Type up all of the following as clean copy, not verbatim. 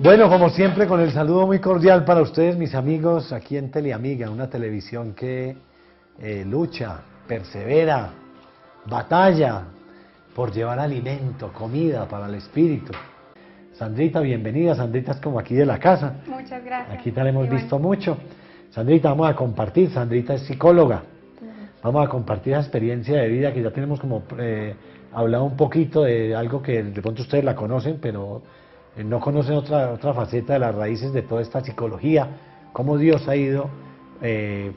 Bueno, como siempre, con el saludo muy cordial para ustedes, mis amigos, aquí en Teleamiga, una televisión que lucha, persevera, batalla por llevar alimento, comida para el espíritu. Sandrita, bienvenida. Sandrita es como aquí de la casa. Muchas gracias. Aquí te la hemos visto mucho. Sandrita, vamos a compartir. Sandrita es psicóloga. Vamos a compartir esa experiencia de vida que ya tenemos como hablado un poquito de algo que de pronto ustedes la conocen, pero no conocen otra faceta de las raíces de toda esta psicología, cómo Dios ha ido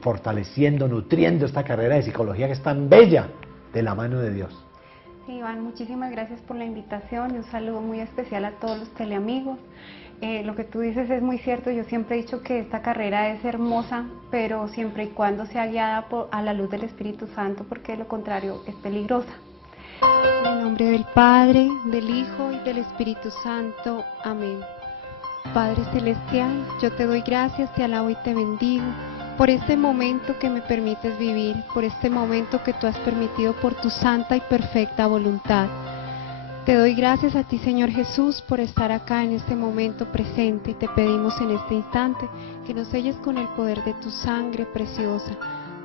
fortaleciendo, nutriendo esta carrera de psicología que es tan bella de la mano de Dios. Sí, Iván, muchísimas gracias por la invitación y un saludo muy especial a todos los teleamigos. Lo que tú dices es muy cierto, yo siempre he dicho que esta carrera es hermosa, pero siempre y cuando sea guiada a la luz del Espíritu Santo, porque de lo contrario es peligrosa. En el nombre del Padre, del Hijo y del Espíritu Santo. Amén. Padre Celestial, yo te doy gracias, te alabo y te bendigo por este momento que me permites vivir, por este momento que tú has permitido por tu santa y perfecta voluntad. Te doy gracias a ti, Señor Jesús, por estar acá en este momento presente, y te pedimos en este instante que nos selles con el poder de tu sangre preciosa.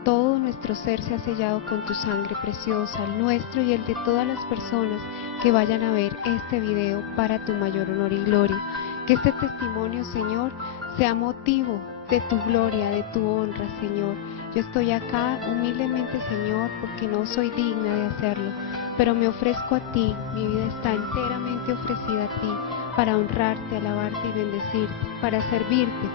Todo nuestro ser se ha sellado con tu sangre preciosa, el nuestro y el de todas las personas que vayan a ver este video para tu mayor honor y gloria. Que este testimonio, Señor, sea motivo de tu gloria, de tu honra, Señor. Yo estoy acá humildemente, Señor, porque no soy digna de hacerlo, pero me ofrezco a ti, mi vida está enteramente ofrecida a ti, para honrarte, alabarte y bendecirte, para servirte,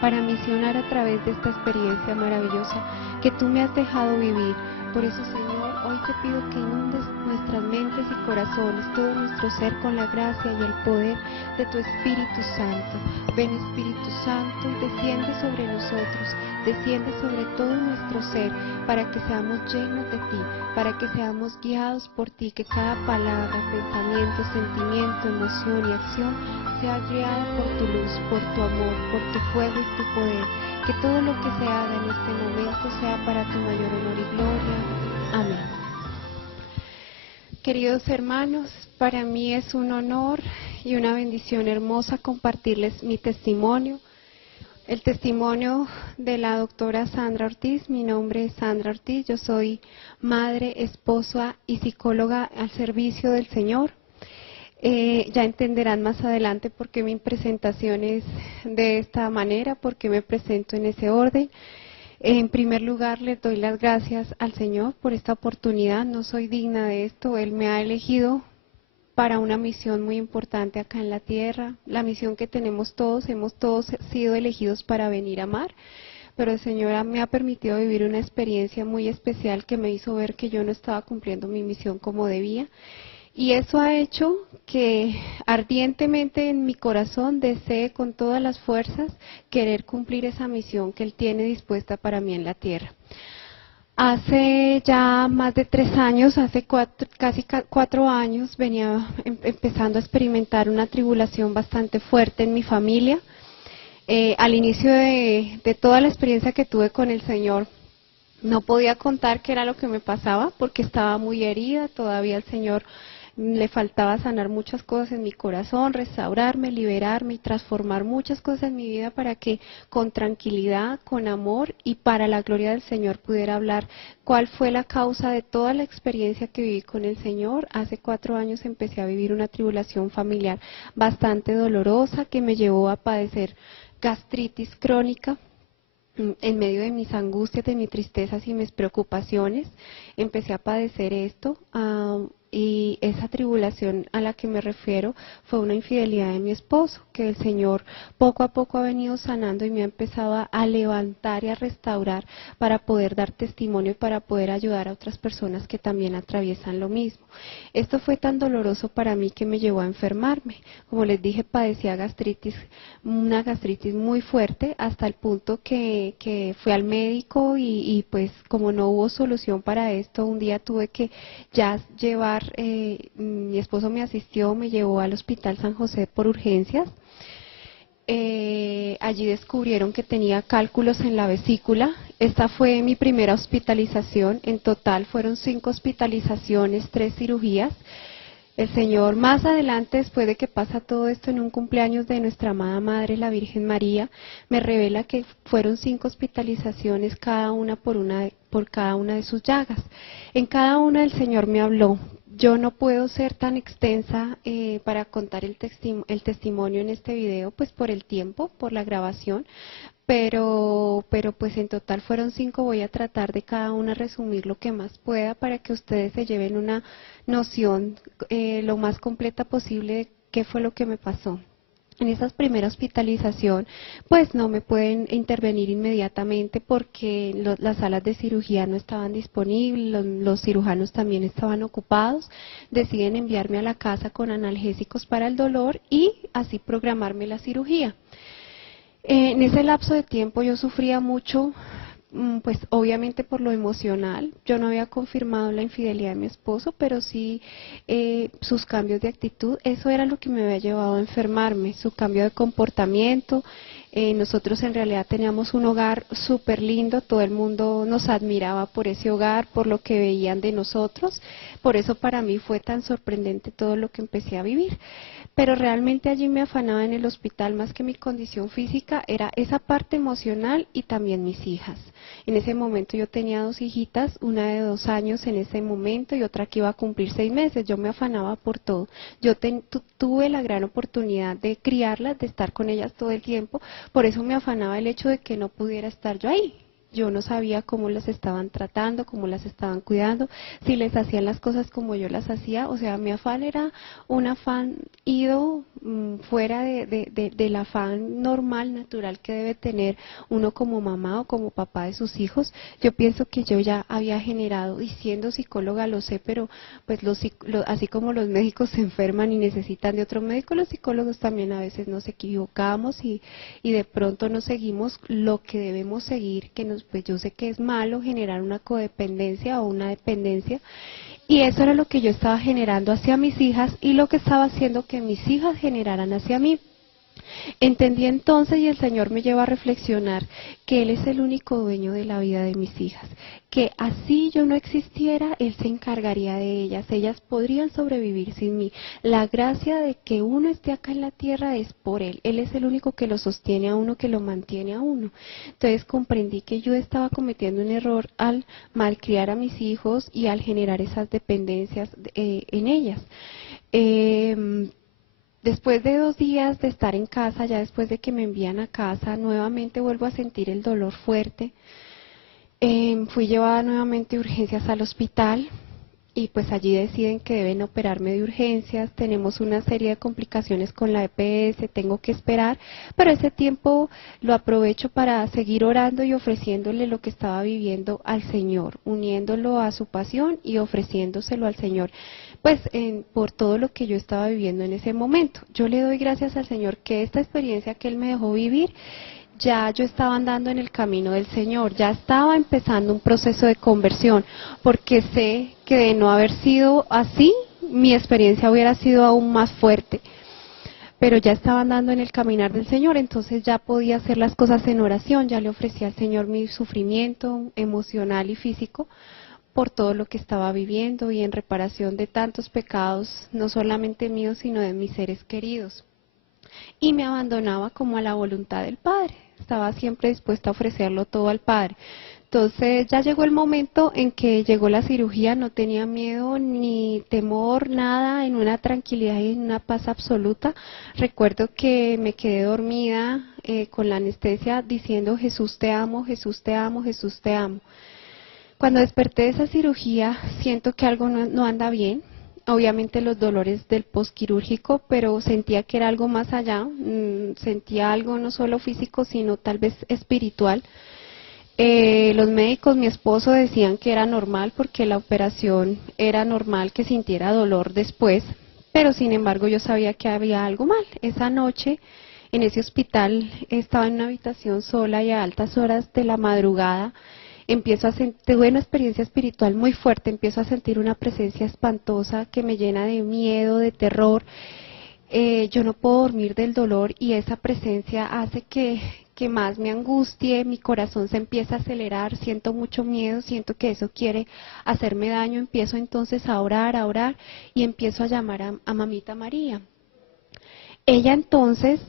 para misionar a través de esta experiencia maravillosa que tú me has dejado vivir. Por eso, Señor, hoy te pido que inundes nuestras mentes y corazones, todo nuestro ser con la gracia y el poder de tu Espíritu Santo. Ven, Espíritu Santo, desciende sobre nosotros, desciende sobre todo nuestro ser, para que seamos llenos de ti, para que seamos guiados por ti, que cada palabra, pensamiento, sentimiento, emoción y acción sea guiado por tu luz, por tu amor, por tu fuego y tu poder. Que todo lo que se haga en este momento sea para tu mayor honor y gloria. Amén. Queridos hermanos, para mí es un honor y una bendición hermosa compartirles mi testimonio. El testimonio de la doctora Sandra Ortiz. Mi nombre es Sandra Ortiz, yo soy madre, esposa y psicóloga al servicio del Señor. Ya entenderán más adelante por qué mi presentación es de esta manera, por qué me presento en ese orden. En primer lugar, les doy las gracias al Señor por esta oportunidad. No soy digna de esto, Él me ha elegido para una misión muy importante acá en la tierra. La misión que tenemos todos, hemos todos sido elegidos para venir a amar, pero el Señor me ha permitido vivir una experiencia muy especial que me hizo ver que yo no estaba cumpliendo mi misión como debía. Y eso ha hecho que ardientemente en mi corazón desee con todas las fuerzas querer cumplir esa misión que Él tiene dispuesta para mí en la tierra. Hace ya más de 3 años, casi 4 años, venía empezando a experimentar una tribulación bastante fuerte en mi familia. Al inicio de toda la experiencia que tuve con el Señor, no podía contar qué era lo que me pasaba porque estaba muy herida, todavía el Señor le faltaba sanar muchas cosas en mi corazón, restaurarme, liberarme y transformar muchas cosas en mi vida para que con tranquilidad, con amor y para la gloria del Señor pudiera hablar cuál fue la causa de toda la experiencia que viví con el Señor. Hace 4 años empecé a vivir una tribulación familiar bastante dolorosa que me llevó a padecer gastritis crónica. En medio de mis angustias, de mis tristezas y mis preocupaciones, empecé a padecer esto. Y esa tribulación a la que me refiero fue una infidelidad de mi esposo, que el Señor poco a poco ha venido sanando y me ha empezado a levantar y a restaurar para poder dar testimonio y para poder ayudar a otras personas que también atraviesan lo mismo. Esto fue tan doloroso para mí que me llevó a enfermarme. Como les dije, padecía gastritis, una gastritis muy fuerte, hasta el punto que fui al médico y pues como no hubo solución para esto, un día tuve que ya llevar, mi esposo me asistió, me llevó al Hospital San José por urgencias. allí descubrieron que tenía cálculos en la vesícula. Esta fue mi primera hospitalización. En total fueron 5 hospitalizaciones, 3 cirugías. El Señor más adelante, después de que pasa todo esto en un cumpleaños de nuestra amada Madre, la Virgen María, me revela que fueron 5 hospitalizaciones, cada una por cada una de sus llagas. En cada una el Señor me habló. Yo no puedo ser tan extensa para contar el testimonio en este video, pues por el tiempo, por la grabación, pero pues en total fueron 5, voy a tratar de cada una resumir lo que más pueda para que ustedes se lleven una noción lo más completa posible de qué fue lo que me pasó. En esa primera hospitalización, pues no me pueden intervenir inmediatamente porque las salas de cirugía no estaban disponibles, los cirujanos también estaban ocupados, deciden enviarme a la casa con analgésicos para el dolor y así programarme la cirugía. En ese lapso de tiempo yo sufría mucho, pues obviamente por lo emocional. Yo no había confirmado la infidelidad de mi esposo, pero sí sus cambios de actitud. Eso era lo que me había llevado a enfermarme, su cambio de comportamiento. Nosotros en realidad teníamos un hogar súper lindo, todo el mundo nos admiraba por ese hogar, por lo que veían de nosotros. Por eso para mí fue tan sorprendente todo lo que empecé a vivir. Pero realmente allí me afanaba en el hospital más que mi condición física, era esa parte emocional y también mis hijas. En ese momento yo tenía 2 hijitas, una de 2 años en ese momento y otra que iba a cumplir 6 meses. Yo me afanaba por todo. Yo tuve la gran oportunidad de criarlas, de estar con ellas todo el tiempo. Por eso me afanaba el hecho de que no pudiera estar yo ahí. Yo no sabía cómo las estaban tratando, cómo las estaban cuidando, si les hacían las cosas como yo las hacía. O sea, mi afán era un afán ido fuera del afán normal, natural que debe tener uno como mamá o como papá de sus hijos. Yo pienso que yo ya había generado, y siendo psicóloga lo sé, pero pues así como los médicos se enferman y necesitan de otro médico, los psicólogos también a veces nos equivocamos y de pronto no seguimos lo que debemos seguir, que pues yo sé que es malo generar una codependencia o una dependencia, y eso era lo que yo estaba generando hacia mis hijas y lo que estaba haciendo que mis hijas generaran hacia mí. Entendí entonces, y el Señor me lleva a reflexionar, que Él es el único dueño de la vida de mis hijas, que así yo no existiera, Él se encargaría de ellas podrían sobrevivir sin mí. La gracia de que uno esté acá en la tierra es por Él es el único que lo sostiene a uno, que lo mantiene a uno. Entonces comprendí que yo estaba cometiendo un error al malcriar a mis hijos y al generar esas dependencias en ellas. Después de 2 días de estar en casa, ya después de que me envían a casa, nuevamente vuelvo a sentir el dolor fuerte. Fui llevada nuevamente de urgencias al hospital y pues allí deciden que deben operarme de urgencias. Tenemos una serie de complicaciones con la EPS, tengo que esperar, pero ese tiempo lo aprovecho para seguir orando y ofreciéndole lo que estaba viviendo al Señor, uniéndolo a su pasión y ofreciéndoselo al Señor. Pues por todo lo que yo estaba viviendo en ese momento. Yo le doy gracias al Señor que esta experiencia que Él me dejó vivir, ya yo estaba andando en el camino del Señor, ya estaba empezando un proceso de conversión, porque sé que de no haber sido así, mi experiencia hubiera sido aún más fuerte. Pero ya estaba andando en el caminar del Señor, entonces ya podía hacer las cosas en oración, ya le ofrecí al Señor mi sufrimiento emocional y físico, por todo lo que estaba viviendo y en reparación de tantos pecados, no solamente míos, sino de mis seres queridos. Y me abandonaba como a la voluntad del Padre, estaba siempre dispuesta a ofrecerlo todo al Padre. Entonces ya llegó el momento en que llegó la cirugía, no tenía miedo ni temor, nada, en una tranquilidad y en una paz absoluta. Recuerdo que me quedé dormida con la anestesia diciendo: Jesús te amo, Jesús te amo, Jesús te amo. Cuando desperté de esa cirugía, siento que algo no anda bien. Obviamente los dolores del postquirúrgico, pero sentía que era algo más allá. Sentía algo no solo físico, sino tal vez espiritual. Los médicos, mi esposo, decían que era normal porque la operación era normal que sintiera dolor después, pero sin embargo yo sabía que había algo mal. Esa noche en ese hospital estaba en una habitación sola y a altas horas de la madrugada tuve una experiencia espiritual muy fuerte, empiezo a sentir una presencia espantosa que me llena de miedo, de terror. yo no puedo dormir del dolor y esa presencia hace que más me angustie, mi corazón se empieza a acelerar, siento mucho miedo, siento que eso quiere hacerme daño, empiezo entonces a orar y empiezo a llamar a Mamita María. Ella entonces,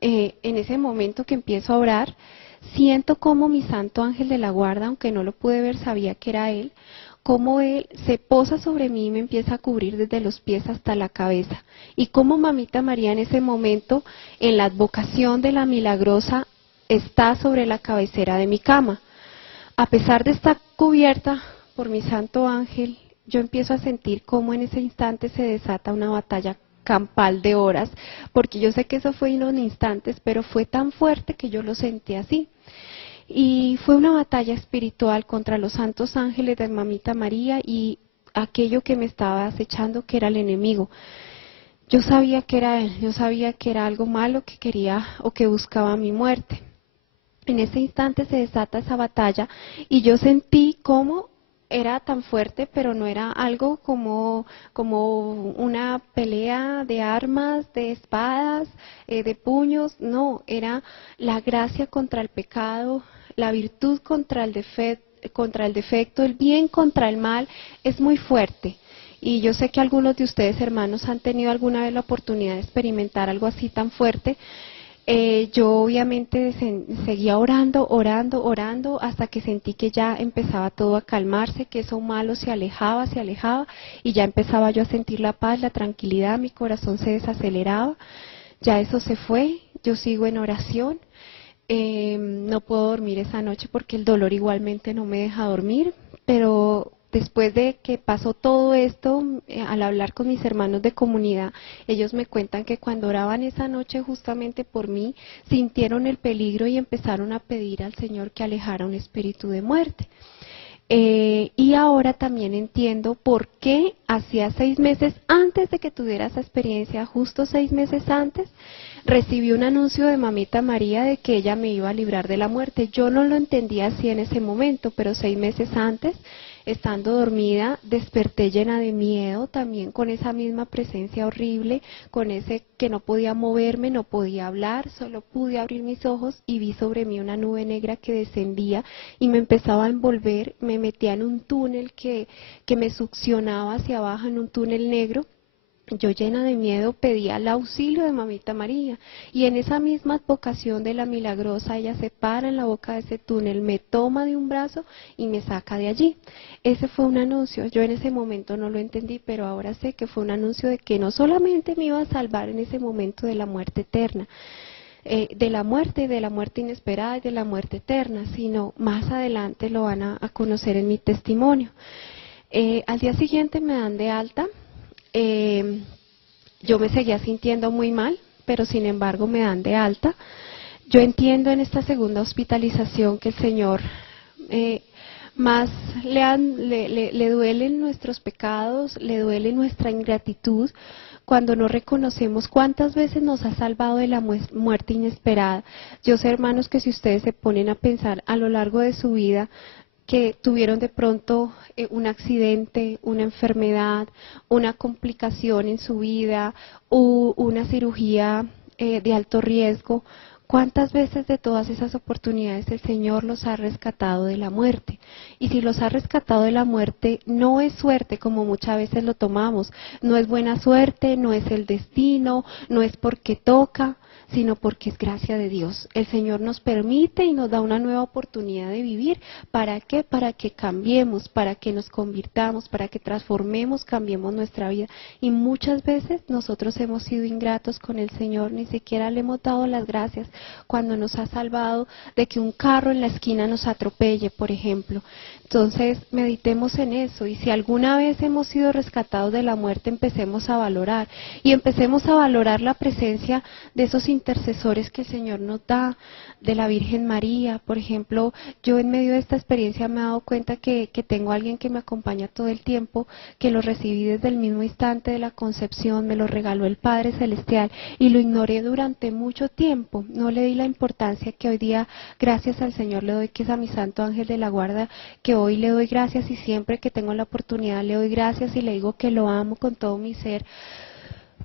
en ese momento que empiezo a orar, siento como mi santo ángel de la guarda, aunque no lo pude ver, sabía que era él, cómo él se posa sobre mí y me empieza a cubrir desde los pies hasta la cabeza. Y cómo Mamita María en ese momento, en la advocación de la Milagrosa, está sobre la cabecera de mi cama. A pesar de estar cubierta por mi santo ángel, yo empiezo a sentir cómo en ese instante se desata una batalla campal de horas, porque yo sé que eso fue en unos instantes, pero fue tan fuerte que yo lo sentí así. Y fue una batalla espiritual contra los santos ángeles de Mamita María y aquello que me estaba acechando, que era el enemigo. Yo sabía que era él, yo sabía que era algo malo que quería o que buscaba mi muerte. En ese instante se desata esa batalla y yo sentí cómo era tan fuerte, pero no era algo como una pelea de armas, de espadas, de puños, no, era la gracia contra el pecado, la virtud contra el defecto, el bien contra el mal, es muy fuerte. Y yo sé que algunos de ustedes, hermanos, han tenido alguna vez la oportunidad de experimentar algo así tan fuerte. Yo obviamente seguía orando hasta que sentí que ya empezaba todo a calmarse, que eso malo se alejaba y ya empezaba yo a sentir la paz, la tranquilidad, mi corazón se desaceleraba, ya eso se fue, yo sigo en oración, no puedo dormir esa noche porque el dolor igualmente no me deja dormir, pero después de que pasó todo esto, al hablar con mis hermanos de comunidad, ellos me cuentan que cuando oraban esa noche justamente por mí, sintieron el peligro y empezaron a pedir al Señor que alejara un espíritu de muerte. Y ahora también entiendo por qué hacía 6 meses antes de que tuviera esa experiencia, justo 6 meses antes, recibí un anuncio de Mamita María de que ella me iba a librar de la muerte. Yo no lo entendía así en ese momento, pero 6 meses antes, estando dormida, desperté llena de miedo, también con esa misma presencia horrible, con ese que no podía moverme, no podía hablar, solo pude abrir mis ojos y vi sobre mí una nube negra que descendía y me empezaba a envolver, me metía en un túnel que me succionaba hacia abajo, en un túnel negro. Yo llena de miedo pedía el auxilio de Mamita María y en esa misma advocación de la Milagrosa ella se para en la boca de ese túnel, me toma de un brazo y me saca de allí. Ese fue un anuncio, yo en ese momento no lo entendí, pero ahora sé que fue un anuncio de que no solamente me iba a salvar en ese momento de la muerte eterna, de la muerte inesperada y de la muerte eterna, sino más adelante lo van a conocer en mi testimonio. Al día siguiente me dan de alta. Yo me seguía sintiendo muy mal, pero sin embargo me dan de alta. Yo entiendo en esta segunda hospitalización que el Señor más le duelen nuestros pecados, le duele nuestra ingratitud cuando no reconocemos cuántas veces nos ha salvado de la muerte inesperada. Yo sé, hermanos, que si ustedes se ponen a pensar a lo largo de su vida, que tuvieron de pronto un accidente, una enfermedad, una complicación en su vida, una cirugía de alto riesgo, ¿cuántas veces de todas esas oportunidades el Señor los ha rescatado de la muerte? Y si los ha rescatado de la muerte, no es suerte como muchas veces lo tomamos, no es buena suerte, no es el destino, no es porque toca, sino porque es gracia de Dios. El Señor nos permite y nos da una nueva oportunidad de vivir. ¿Para qué? Para que cambiemos, para que nos convirtamos, para que transformemos, cambiemos nuestra vida. Y muchas veces nosotros hemos sido ingratos con el Señor, ni siquiera le hemos dado las gracias cuando nos ha salvado de que un carro en la esquina nos atropelle, por ejemplo. Entonces, meditemos en eso, y si alguna vez hemos sido rescatados de la muerte, empecemos a valorar, y empecemos a valorar la presencia de esos intercesores que el Señor nos da, de la Virgen María. Por ejemplo, yo en medio de esta experiencia me he dado cuenta que tengo a alguien que me acompaña todo el tiempo, que lo recibí desde el mismo instante de la concepción, me lo regaló el Padre Celestial, y lo ignoré durante mucho tiempo, no le di la importancia que hoy día, gracias al Señor, le doy, que es a mi Santo Ángel de la Guarda, que hoy le doy gracias, y siempre que tengo la oportunidad le doy gracias y le digo que lo amo con todo mi ser,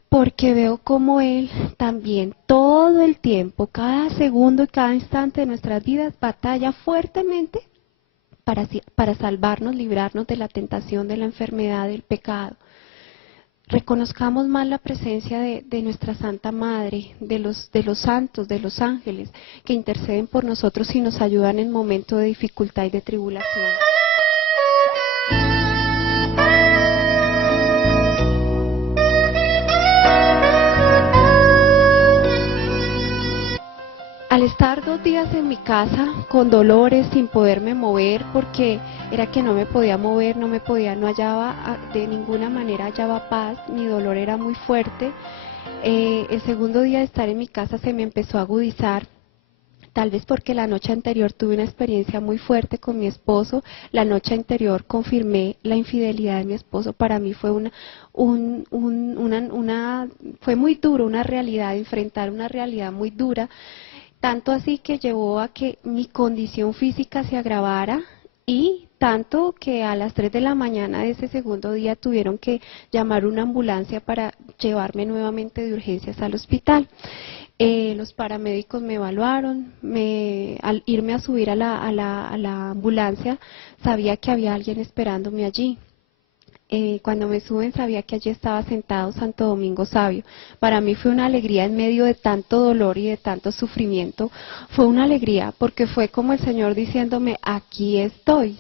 porque veo como Él también todo el tiempo, cada segundo y cada instante de nuestras vidas batalla fuertemente para salvarnos, librarnos de la tentación, de la enfermedad, del pecado. Reconozcamos más la presencia de nuestra Santa Madre, de los santos, de los ángeles, que interceden por nosotros y nos ayudan en momentos de dificultad y de tribulación. Al estar 2 días en mi casa con dolores, sin poderme mover, porque era que no me podía mover, no hallaba, de ninguna manera hallaba paz, mi dolor era muy fuerte. El segundo día de estar en mi casa se me empezó a agudizar, tal vez porque la noche anterior tuve una experiencia muy fuerte con mi esposo. La noche anterior confirmé la infidelidad de mi esposo. Para mí fue fue muy duro, una realidad, enfrentar una realidad muy dura. Tanto así que llevó a que mi condición física se agravara, y tanto que a las 3 de la mañana de ese segundo día tuvieron que llamar una ambulancia para llevarme nuevamente de urgencias al hospital. Los paramédicos me evaluaron, al irme a subir a la ambulancia sabía que había alguien esperándome allí. Cuando me suben sabía que allí estaba sentado Santo Domingo Sabio. Para mí fue una alegría en medio de tanto dolor y de tanto sufrimiento. Fue una alegría porque fue como el Señor diciéndome, aquí estoy.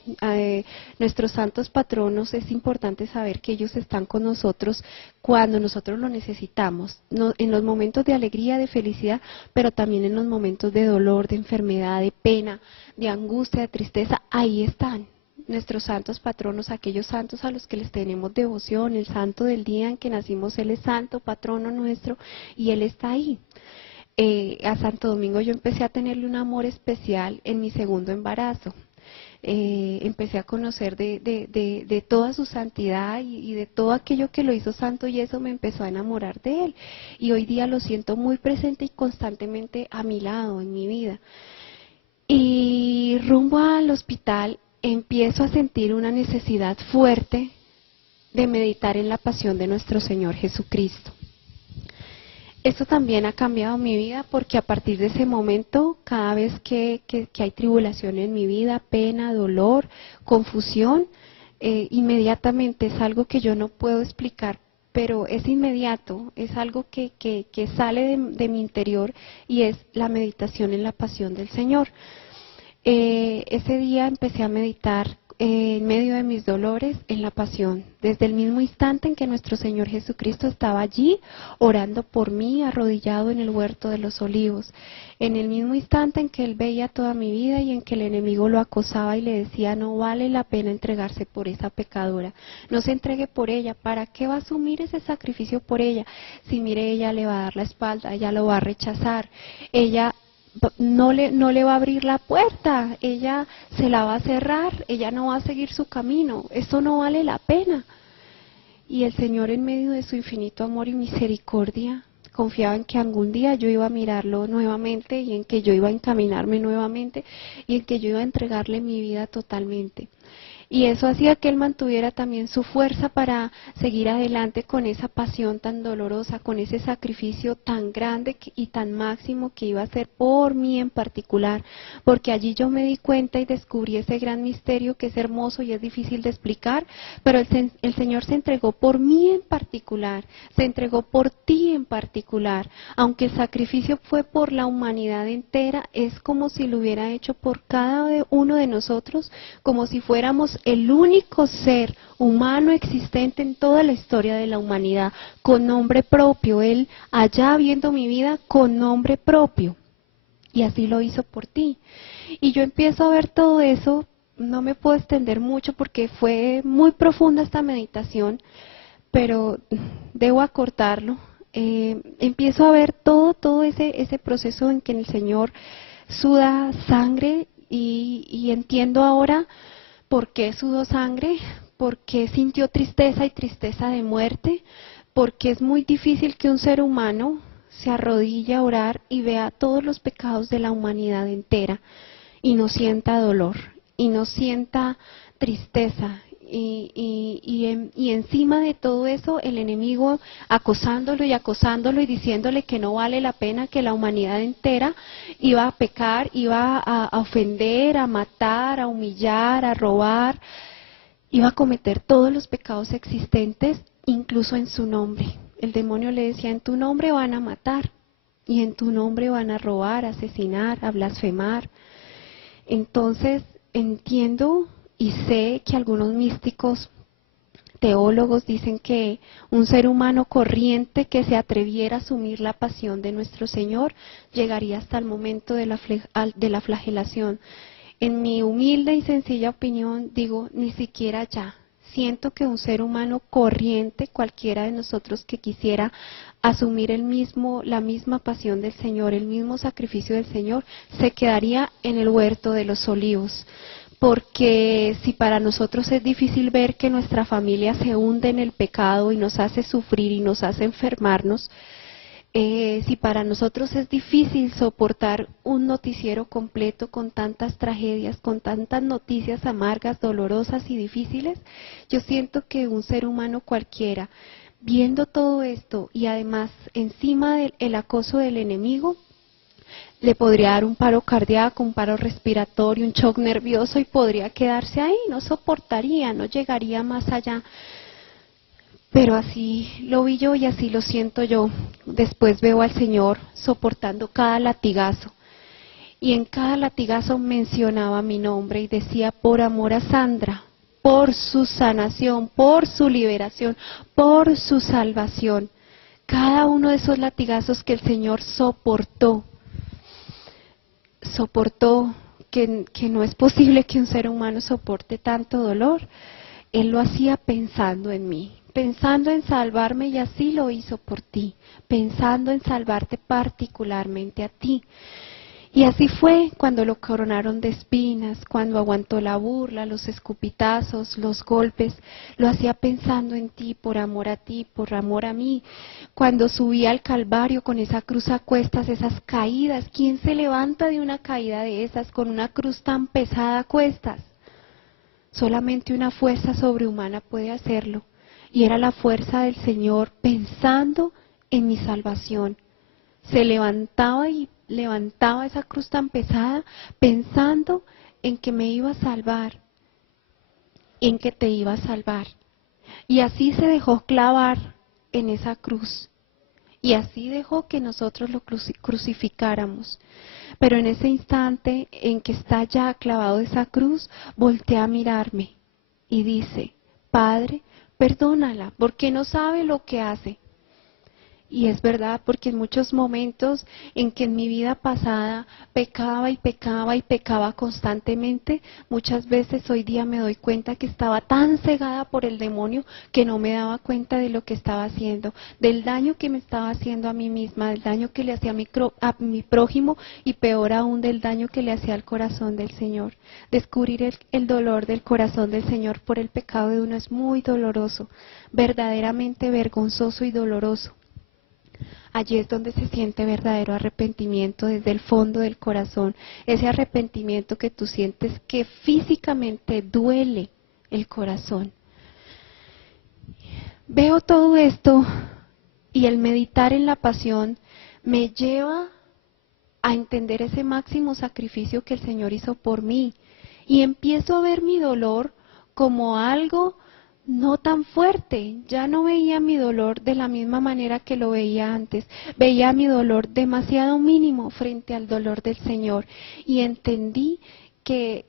Nuestros santos patronos, es importante saber que ellos están con nosotros cuando nosotros lo necesitamos, en los momentos de alegría, de felicidad, pero también en los momentos de dolor, de enfermedad, de pena, de angustia, de tristeza. Ahí están nuestros santos patronos, aquellos santos a los que les tenemos devoción. El santo del día en que nacimos, Él es santo, patrono nuestro, y Él está ahí. A Santo Domingo yo empecé a tenerle un amor especial en mi segundo embarazo. Empecé a conocer de toda su santidad y de todo aquello que lo hizo santo, y eso me empezó a enamorar de Él. Y hoy día lo siento muy presente y constantemente a mi lado, en mi vida. Y rumbo al hospital empiezo a sentir una necesidad fuerte de meditar en la pasión de nuestro Señor Jesucristo. Esto también ha cambiado mi vida, porque a partir de ese momento, cada vez que hay tribulación en mi vida, pena, dolor, confusión, inmediatamente es algo que yo no puedo explicar, pero es inmediato, es algo que sale de mi interior, y es la meditación en la pasión del Señor. Ese día empecé a meditar en medio de mis dolores en la pasión, desde el mismo instante en que nuestro Señor Jesucristo estaba allí orando por mí, arrodillado en el huerto de los olivos, en el mismo instante en que Él veía toda mi vida y en que el enemigo lo acosaba y le decía, no vale la pena entregarse por esa pecadora, no se entregue por ella, ¿para qué va a asumir ese sacrificio por ella? Si mire, ella le va a dar la espalda, ella lo va a rechazar, ella no le va a abrir la puerta, ella se la va a cerrar, ella no va a seguir su camino, eso no vale la pena. Y el Señor, en medio de su infinito amor y misericordia, confiaba en que algún día yo iba a mirarlo nuevamente, y en que yo iba a encaminarme nuevamente, y en que yo iba a entregarle mi vida totalmente. Y eso hacía que Él mantuviera también su fuerza para seguir adelante con esa pasión tan dolorosa, con ese sacrificio tan grande y tan máximo que iba a hacer por mí en particular, porque allí yo me di cuenta y descubrí ese gran misterio que es hermoso y es difícil de explicar, pero el Señor se entregó por mí en particular, se entregó por ti en particular. Aunque el sacrificio fue por la humanidad entera, es como si lo hubiera hecho por cada uno de nosotros, como si fuéramos el único ser humano existente en toda la historia de la humanidad, con nombre propio. Él, allá viendo mi vida, con nombre propio. Y así lo hizo por ti. Y yo empiezo a ver todo eso, no me puedo extender mucho porque fue muy profunda esta meditación, pero debo acortarlo. Empiezo a ver todo ese proceso en que el Señor suda sangre, y entiendo ahora por qué sudó sangre, por qué sintió tristeza y tristeza de muerte, porque es muy difícil que un ser humano se arrodille a orar y vea todos los pecados de la humanidad entera y no sienta dolor, y no sienta tristeza, Y encima de todo eso, el enemigo acosándolo y diciéndole que no vale la pena, que la humanidad entera iba a pecar, iba a ofender, a matar, a humillar, a robar, iba a cometer todos los pecados existentes, incluso en su nombre. El demonio le decía, en tu nombre van a matar, y en tu nombre van a robar, a asesinar, a blasfemar. Entonces, entiendo y sé que algunos místicos, teólogos, dicen que un ser humano corriente que se atreviera a asumir la pasión de nuestro Señor llegaría hasta el momento de la flagelación. En mi humilde y sencilla opinión, digo, ni siquiera ya. Siento que un ser humano corriente, cualquiera de nosotros que quisiera asumir la misma pasión del Señor, el mismo sacrificio del Señor, se quedaría en el huerto de los olivos. Porque si para nosotros es difícil ver que nuestra familia se hunde en el pecado y nos hace sufrir y nos hace enfermarnos, si para nosotros es difícil soportar un noticiero completo con tantas tragedias, con tantas noticias amargas, dolorosas y difíciles, yo siento que un ser humano cualquiera, viendo todo esto y además encima del acoso del enemigo, le podría dar un paro cardíaco, un paro respiratorio, un shock nervioso y podría quedarse ahí, no soportaría, no llegaría más allá. Pero así lo vi yo y así lo siento yo. Después veo al Señor soportando cada latigazo. Y en cada latigazo mencionaba mi nombre y decía, por amor a Sandra, por su sanación, por su liberación, por su salvación. Cada uno de esos latigazos que el Señor soportó, que no es posible que un ser humano soporte tanto dolor. Él lo hacía pensando en mí, pensando en salvarme y así lo hizo por ti, pensando en salvarte particularmente a ti. Y así fue cuando lo coronaron de espinas, cuando aguantó la burla, los escupitazos, los golpes, lo hacía pensando en ti, por amor a ti, por amor a mí. Cuando subía al Calvario con esa cruz a cuestas, esas caídas, ¿quién se levanta de una caída de esas con una cruz tan pesada a cuestas? Solamente una fuerza sobrehumana puede hacerlo. Y era la fuerza del Señor pensando en mi salvación. Se levantaba y levantaba esa cruz tan pesada pensando en que me iba a salvar, en que te iba a salvar. Y así se dejó clavar en esa cruz. Y así dejó que nosotros lo crucificáramos. Pero en ese instante en que está ya clavado esa cruz, voltea a mirarme y dice, Padre, perdónala, porque no sabe lo que hace. Y es verdad, porque en muchos momentos en que en mi vida pasada pecaba y pecaba y pecaba constantemente, muchas veces hoy día me doy cuenta que estaba tan cegada por el demonio que no me daba cuenta de lo que estaba haciendo, del daño que me estaba haciendo a mí misma, del daño que le hacía a mi prójimo y peor aún del daño que le hacía al corazón del Señor. Descubrir el dolor del corazón del Señor por el pecado de uno es muy doloroso, verdaderamente vergonzoso y doloroso. Allí es donde se siente verdadero arrepentimiento desde el fondo del corazón, ese arrepentimiento que tú sientes que físicamente duele el corazón. Veo todo esto y el meditar en la pasión me lleva a entender ese máximo sacrificio que el Señor hizo por mí y empiezo a ver mi dolor como algo no tan fuerte. Ya no veía mi dolor de la misma manera que lo veía antes. Veía mi dolor demasiado mínimo frente al dolor del Señor. Y entendí que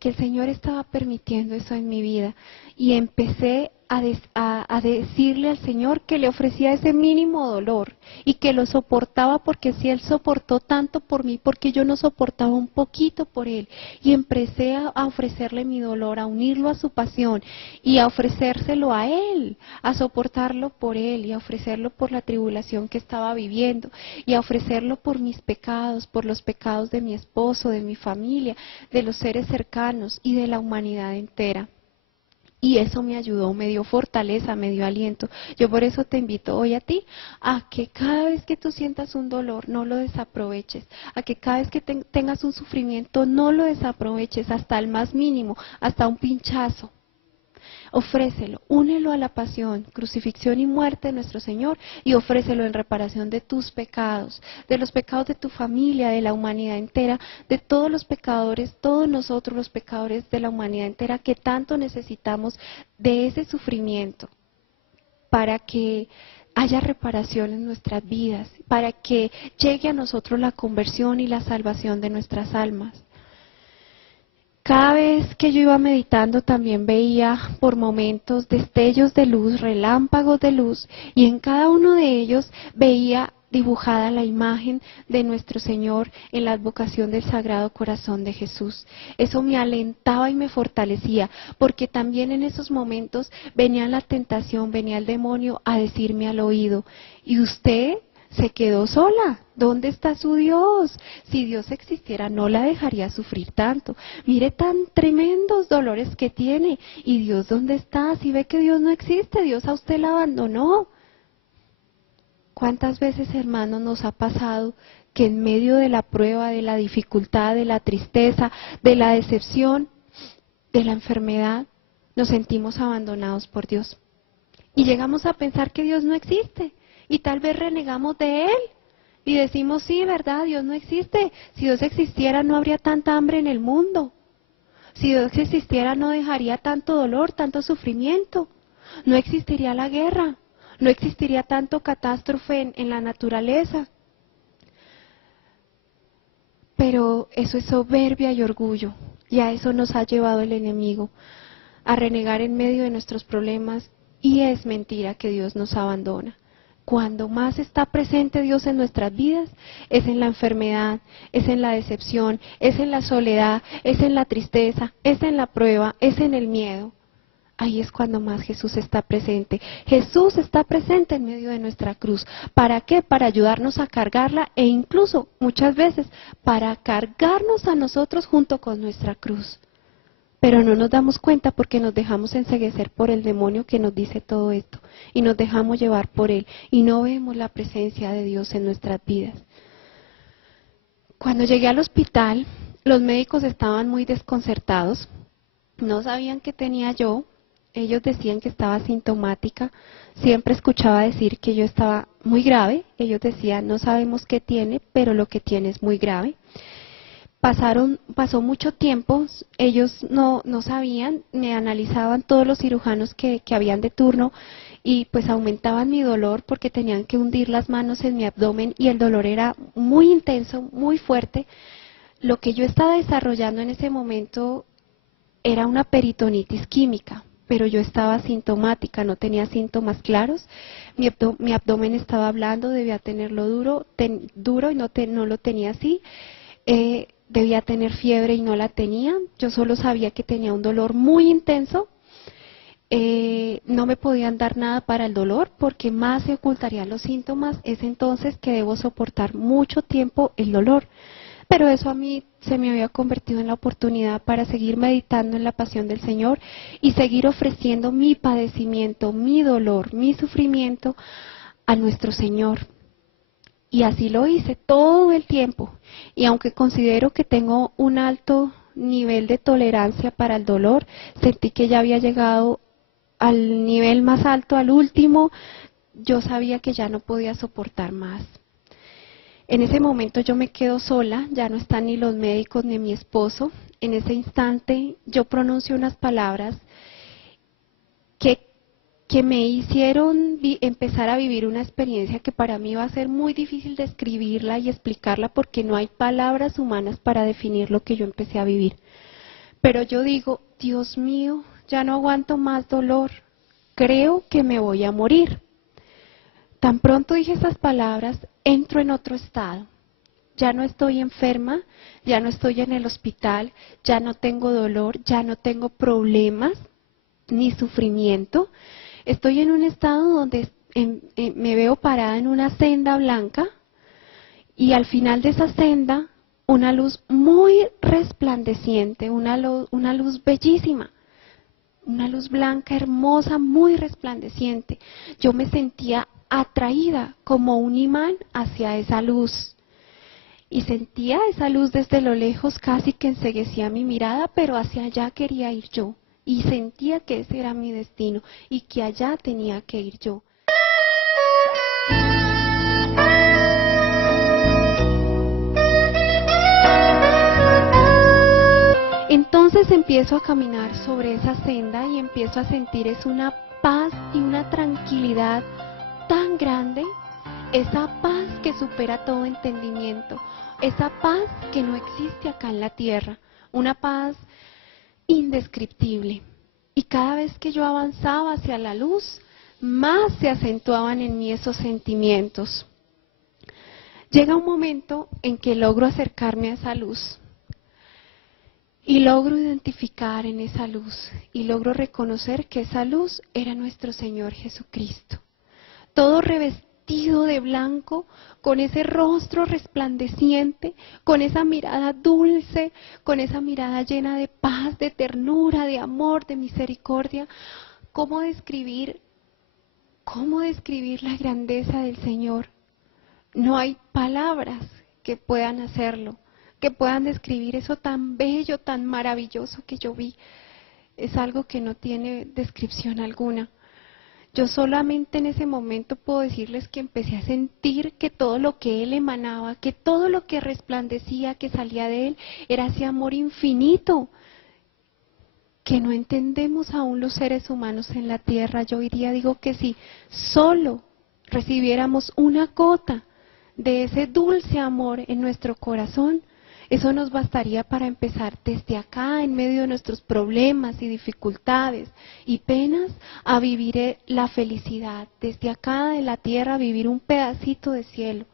el Señor estaba permitiendo eso en mi vida. Y empecé a decirle al Señor que le ofrecía ese mínimo dolor y que lo soportaba porque si Él soportó tanto por mí, porque yo no soportaba un poquito por Él. Y empecé a ofrecerle mi dolor, a unirlo a su pasión y a ofrecérselo a Él, a soportarlo por Él y a ofrecerlo por la tribulación que estaba viviendo y a ofrecerlo por mis pecados, por los pecados de mi esposo, de mi familia, de los seres cercanos y de la humanidad entera. Y eso me ayudó, me dio fortaleza, me dio aliento. Yo por eso te invito hoy a ti a que cada vez que tú sientas un dolor no lo desaproveches, a que cada vez que tengas un sufrimiento no lo desaproveches hasta el más mínimo, hasta un pinchazo. Ofrécelo, únelo a la pasión, crucifixión y muerte de nuestro Señor y ofrécelo en reparación de tus pecados, de los pecados de tu familia, de la humanidad entera, de todos los pecadores, todos nosotros los pecadores de la humanidad entera que tanto necesitamos de ese sufrimiento para que haya reparación en nuestras vidas, para que llegue a nosotros la conversión y la salvación de nuestras almas. Cada vez que yo iba meditando también veía por momentos destellos de luz, relámpagos de luz, y en cada uno de ellos veía dibujada la imagen de nuestro Señor en la advocación del Sagrado Corazón de Jesús. Eso me alentaba y me fortalecía, porque también en esos momentos venía la tentación, venía el demonio a decirme al oído, ¿y usted se quedó sola? ¿Dónde está su Dios? Si Dios existiera no la dejaría sufrir tanto. Mire tan tremendos dolores que tiene. ¿Y Dios dónde está? Si ve que Dios no existe, Dios a usted la abandonó. ¿Cuántas veces, hermanos, nos ha pasado que en medio de la prueba, de la dificultad, de la tristeza, de la decepción, de la enfermedad, nos sentimos abandonados por Dios? Y llegamos a pensar que Dios no existe. Y tal vez renegamos de Él y decimos, sí, ¿verdad? Dios no existe. Si Dios existiera no habría tanta hambre en el mundo. Si Dios existiera no dejaría tanto dolor, tanto sufrimiento. No existiría la guerra. No existiría tanto catástrofe en la naturaleza. Pero eso es soberbia y orgullo. Y a eso nos ha llevado el enemigo, a renegar en medio de nuestros problemas. Y es mentira que Dios nos abandona. Cuando más está presente Dios en nuestras vidas, es en la enfermedad, es en la decepción, es en la soledad, es en la tristeza, es en la prueba, es en el miedo. Ahí es cuando más Jesús está presente. Jesús está presente en medio de nuestra cruz. ¿Para qué? Para ayudarnos a cargarla e incluso, muchas veces, para cargarnos a nosotros junto con nuestra cruz. Pero no nos damos cuenta porque nos dejamos enceguecer por el demonio que nos dice todo esto y nos dejamos llevar por él y no vemos la presencia de Dios en nuestras vidas. Cuando llegué al hospital, los médicos estaban muy desconcertados, no sabían qué tenía yo, ellos decían que estaba asintomática, siempre escuchaba decir que yo estaba muy grave, ellos decían no sabemos qué tiene, pero lo que tiene es muy grave. Pasó mucho tiempo, ellos no sabían, me analizaban todos los cirujanos que habían de turno y pues aumentaban mi dolor porque tenían que hundir las manos en mi abdomen y el dolor era muy intenso, muy fuerte. Lo que yo estaba desarrollando en ese momento era una peritonitis química, pero yo estaba asintomática, no tenía síntomas claros, mi abdomen estaba blando, debía tenerlo duro y no lo tenía así. Debía tener fiebre y no la tenía, yo solo sabía que tenía un dolor muy intenso, no me podían dar nada para el dolor porque más se ocultarían los síntomas, es entonces que debo soportar mucho tiempo el dolor. Pero eso a mí se me había convertido en la oportunidad para seguir meditando en la pasión del Señor y seguir ofreciendo mi padecimiento, mi dolor, mi sufrimiento a nuestro Señor. Y así lo hice todo el tiempo. Y aunque considero que tengo un alto nivel de tolerancia para el dolor, sentí que ya había llegado al nivel más alto, al último. Yo sabía que ya no podía soportar más. En ese momento yo me quedo sola, ya no están ni los médicos ni mi esposo. En ese instante yo pronuncio unas palabras que me hicieron empezar a vivir una experiencia que para mí va a ser muy difícil describirla y explicarla porque no hay palabras humanas para definir lo que yo empecé a vivir. Pero yo digo, Dios mío, ya no aguanto más dolor, creo que me voy a morir. Tan pronto dije esas palabras, entro en otro estado. Ya no estoy enferma, ya no estoy en el hospital, ya no tengo dolor, ya no tengo problemas ni sufrimiento. Estoy en un estado donde me veo parada en una senda blanca y al final de esa senda una luz muy resplandeciente, una luz bellísima, una luz blanca, hermosa, muy resplandeciente. Yo me sentía atraída como un imán hacia esa luz y sentía esa luz desde lo lejos, casi que enceguecía mi mirada, pero hacia allá quería ir yo. y sentía que ese era mi destino y que allá tenía que ir yo. Entonces empiezo a caminar sobre esa senda y empiezo a sentir es una paz y una tranquilidad tan grande, esa paz que supera todo entendimiento, esa paz que no existe acá en la tierra, una paz indescriptible. Y cada vez que yo avanzaba hacia la luz, más se acentuaban en mí esos sentimientos. Llega un momento en que logro acercarme a esa luz. Y logro identificar en esa luz y logro reconocer que esa luz era nuestro Señor Jesucristo. Todo revestido de blanco, con ese rostro resplandeciente, con esa mirada dulce, con esa mirada llena de paz, de ternura, de amor, de misericordia. ¿Cómo describir la grandeza del Señor? No hay palabras que puedan hacerlo, que puedan describir eso tan bello, tan maravilloso que yo vi. Es algo que no tiene descripción alguna. Yo solamente en ese momento puedo decirles que empecé a sentir que todo lo que Él emanaba, que todo lo que resplandecía, que salía de Él, era ese amor infinito, que no entendemos aún los seres humanos en la tierra. Yo hoy día digo que si solo recibiéramos una gota de ese dulce amor en nuestro corazón, eso nos bastaría para empezar desde acá, en medio de nuestros problemas y dificultades y penas, a vivir la felicidad. Desde acá de la tierra a vivir un pedacito de cielo.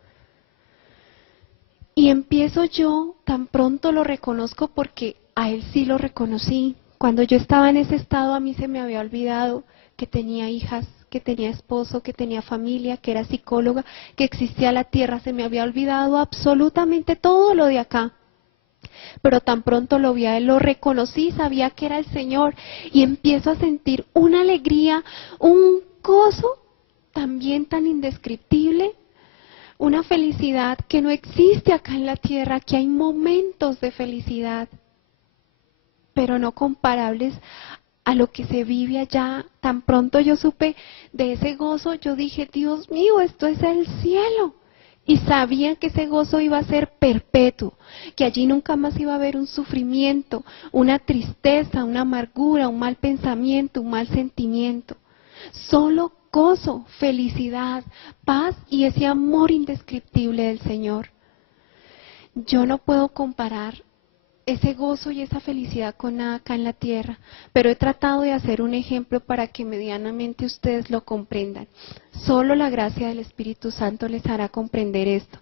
Y empiezo yo, tan pronto lo reconozco porque a Él sí lo reconocí. Cuando yo estaba en ese estado a mí se me había olvidado que tenía hijas, que tenía esposo, que tenía familia, que era psicóloga, que existía la tierra. Se me había olvidado absolutamente todo lo de acá. Pero tan pronto lo vi a Él, lo reconocí, sabía que era el Señor y empiezo a sentir una alegría, un gozo también tan indescriptible, una felicidad que no existe acá en la tierra, que hay momentos de felicidad, pero no comparables a lo que se vive allá. Tan pronto yo supe de ese gozo, yo dije, Dios mío, esto es el cielo. Y sabía que ese gozo iba a ser perpetuo, que allí nunca más iba a haber un sufrimiento, una tristeza, una amargura, un mal pensamiento, un mal sentimiento. Solo gozo, felicidad, paz y ese amor indescriptible del Señor. Yo no puedo comparar ese gozo y esa felicidad con nada acá en la tierra, pero he tratado de hacer un ejemplo para que medianamente ustedes lo comprendan. Solo la gracia del Espíritu Santo les hará comprender esto.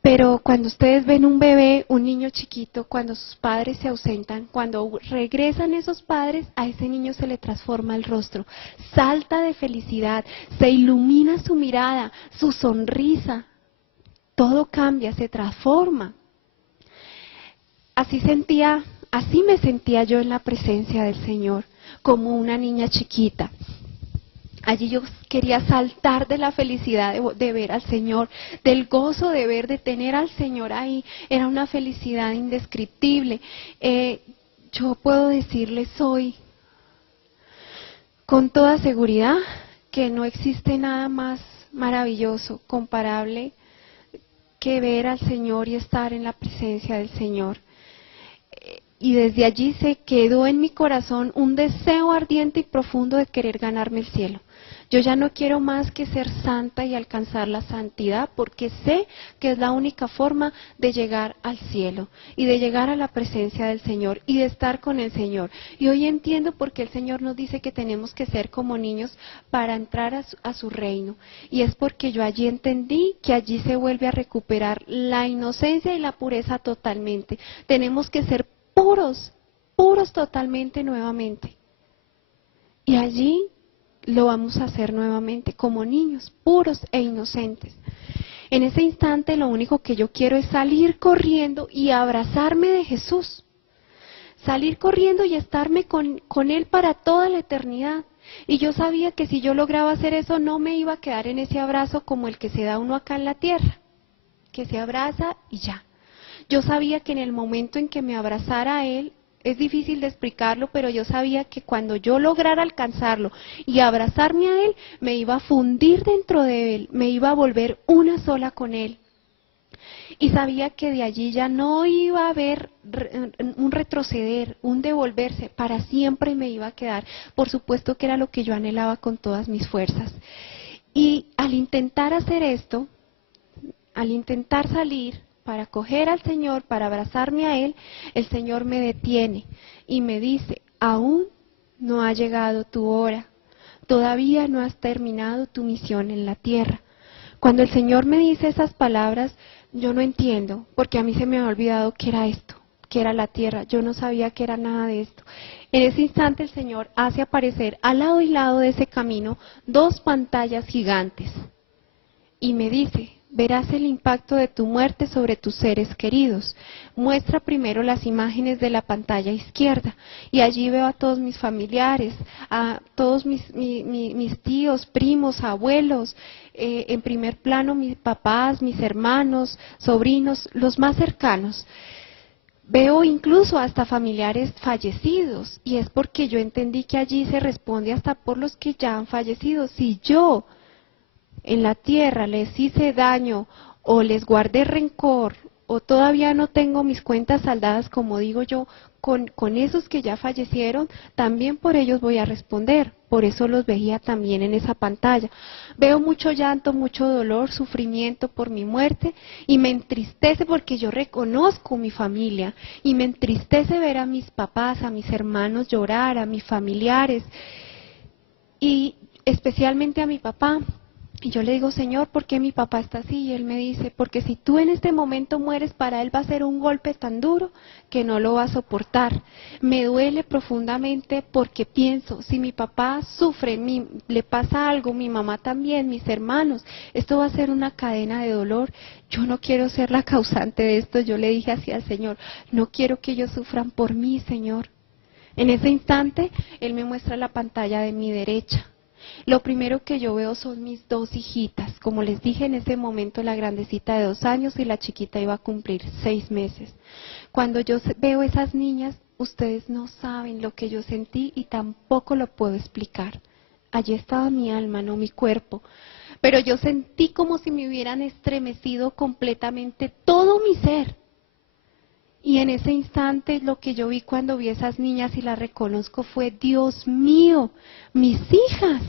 Pero cuando ustedes ven un bebé, un niño chiquito, cuando sus padres se ausentan, cuando regresan esos padres, a ese niño se le transforma el rostro, salta de felicidad, se ilumina su mirada, su sonrisa, todo cambia, se transforma. Así me sentía yo en la presencia del Señor, como una niña chiquita. Allí yo quería saltar de la felicidad de ver al Señor, del gozo de ver, de tener al Señor ahí. Era una felicidad indescriptible. Yo puedo decirles hoy, con toda seguridad, que no existe nada más maravilloso, comparable, que ver al Señor y estar en la presencia del Señor. Y desde allí se quedó en mi corazón un deseo ardiente y profundo de querer ganarme el cielo. Yo ya no quiero más que ser santa y alcanzar la santidad, porque sé que es la única forma de llegar al cielo y de llegar a la presencia del Señor y de estar con el Señor. Y hoy entiendo por qué el Señor nos dice que tenemos que ser como niños para entrar a su reino. Y es porque yo allí entendí que allí se vuelve a recuperar la inocencia y la pureza totalmente. Tenemos que ser puros totalmente nuevamente. Y allí lo vamos a hacer nuevamente como niños, puros e inocentes. En ese instante lo único que yo quiero es salir corriendo y abrazarme de Jesús. Salir corriendo y estarme con Él para toda la eternidad. Y yo sabía que si yo lograba hacer eso no me iba a quedar en ese abrazo como el que se da uno acá en la tierra, que se abraza y ya. Yo sabía que en el momento en que me abrazara a Él, Es difícil de explicarlo, pero yo sabía que cuando yo lograra alcanzarlo y abrazarme a Él, me iba a fundir dentro de Él, me iba a volver una sola con Él. Y sabía que de allí ya no iba a haber un retroceder, un devolverse, para siempre me iba a quedar. Por supuesto que era lo que yo anhelaba con todas mis fuerzas. Y al intentar hacer esto, al intentar salir para coger al Señor, para abrazarme a Él, el Señor me detiene y me dice, aún no ha llegado tu hora, todavía no has terminado tu misión en la tierra. Cuando el Señor me dice esas palabras, yo no entiendo, porque a mí se me ha olvidado qué era esto, qué era la tierra. Yo no sabía que era nada de esto. En ese instante el Señor hace aparecer al lado y lado de ese camino 2 pantallas gigantes. Y me dice, verás el impacto de tu muerte sobre tus seres queridos. Muestra primero las imágenes de la pantalla izquierda. Y allí veo a todos mis familiares, a todos mis tíos, primos, abuelos. En primer plano mis papás, mis hermanos, sobrinos, los más cercanos. Veo incluso hasta familiares fallecidos. Y es porque yo entendí que allí se responde hasta por los que ya han fallecido. Si yo en la tierra les hice daño o les guardé rencor o todavía no tengo mis cuentas saldadas, como digo yo, con esos que ya fallecieron, también por ellos voy a responder. Por eso los veía también en esa pantalla. Veo mucho llanto, mucho dolor, sufrimiento por mi muerte y me entristece porque yo reconozco mi familia y me entristece ver a mis papás, a mis hermanos llorar, a mis familiares y especialmente a mi papá. Y yo le digo, Señor, ¿por qué mi papá está así? Y Él me dice, porque si tú en este momento mueres, para Él va a ser un golpe tan duro que no lo va a soportar. Me duele profundamente porque pienso, si mi papá sufre, le pasa algo, mi mamá también, mis hermanos, esto va a ser una cadena de dolor. Yo no quiero ser la causante de esto. Yo le dije así al Señor, no quiero que ellos sufran por mí, Señor. En ese instante, Él me muestra la pantalla de mi derecha. Lo primero que yo veo son mis 2 hijitas. Como les dije, en ese momento la grandecita de 2 años y la chiquita iba a cumplir 6 meses. Cuando yo veo esas niñas, ustedes no saben lo que yo sentí y tampoco lo puedo explicar. Allí estaba mi alma, no mi cuerpo. Pero yo sentí como si me hubieran estremecido completamente todo mi ser. Y en ese instante lo que yo vi cuando vi a esas niñas y las reconozco fue, Dios mío, mis hijas,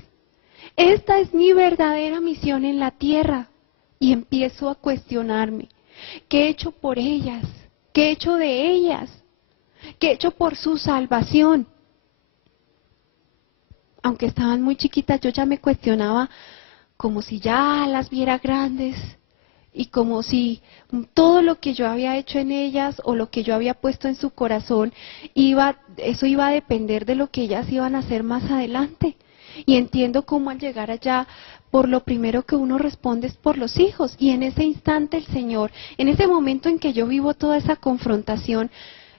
esta es mi verdadera misión en la tierra. Y empiezo a cuestionarme, ¿qué he hecho por ellas? ¿Qué he hecho de ellas? ¿Qué he hecho por su salvación? Aunque estaban muy chiquitas, yo ya me cuestionaba como si ya las viera grandes. Y como si todo lo que yo había hecho en ellas o lo que yo había puesto en su corazón, eso iba a depender de lo que ellas iban a hacer más adelante. Y entiendo cómo al llegar allá, por lo primero que uno responde es por los hijos. Y en ese instante el Señor, en ese momento en que yo vivo toda esa confrontación,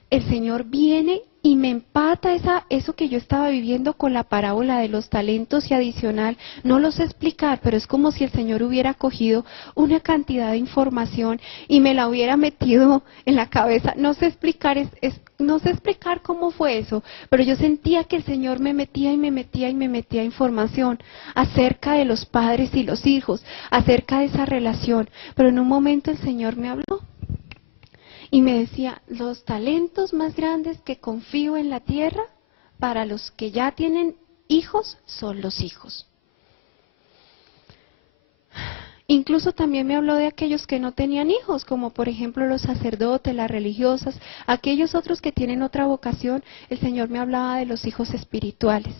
el Señor viene y me empata eso que yo estaba viviendo con la parábola de los talentos y adicional. No lo sé explicar, pero es como si el Señor hubiera cogido una cantidad de información y me la hubiera metido en la cabeza. No sé explicar, no sé explicar cómo fue eso, pero yo sentía que el Señor me metía y me metía y me metía información acerca de los padres y los hijos, acerca de esa relación. Pero en un momento el Señor me habló. Y me decía, los talentos más grandes que confío en la tierra, para los que ya tienen hijos, son los hijos. Incluso también me habló de aquellos que no tenían hijos, como por ejemplo los sacerdotes, las religiosas, aquellos otros que tienen otra vocación. El Señor me hablaba de los hijos espirituales.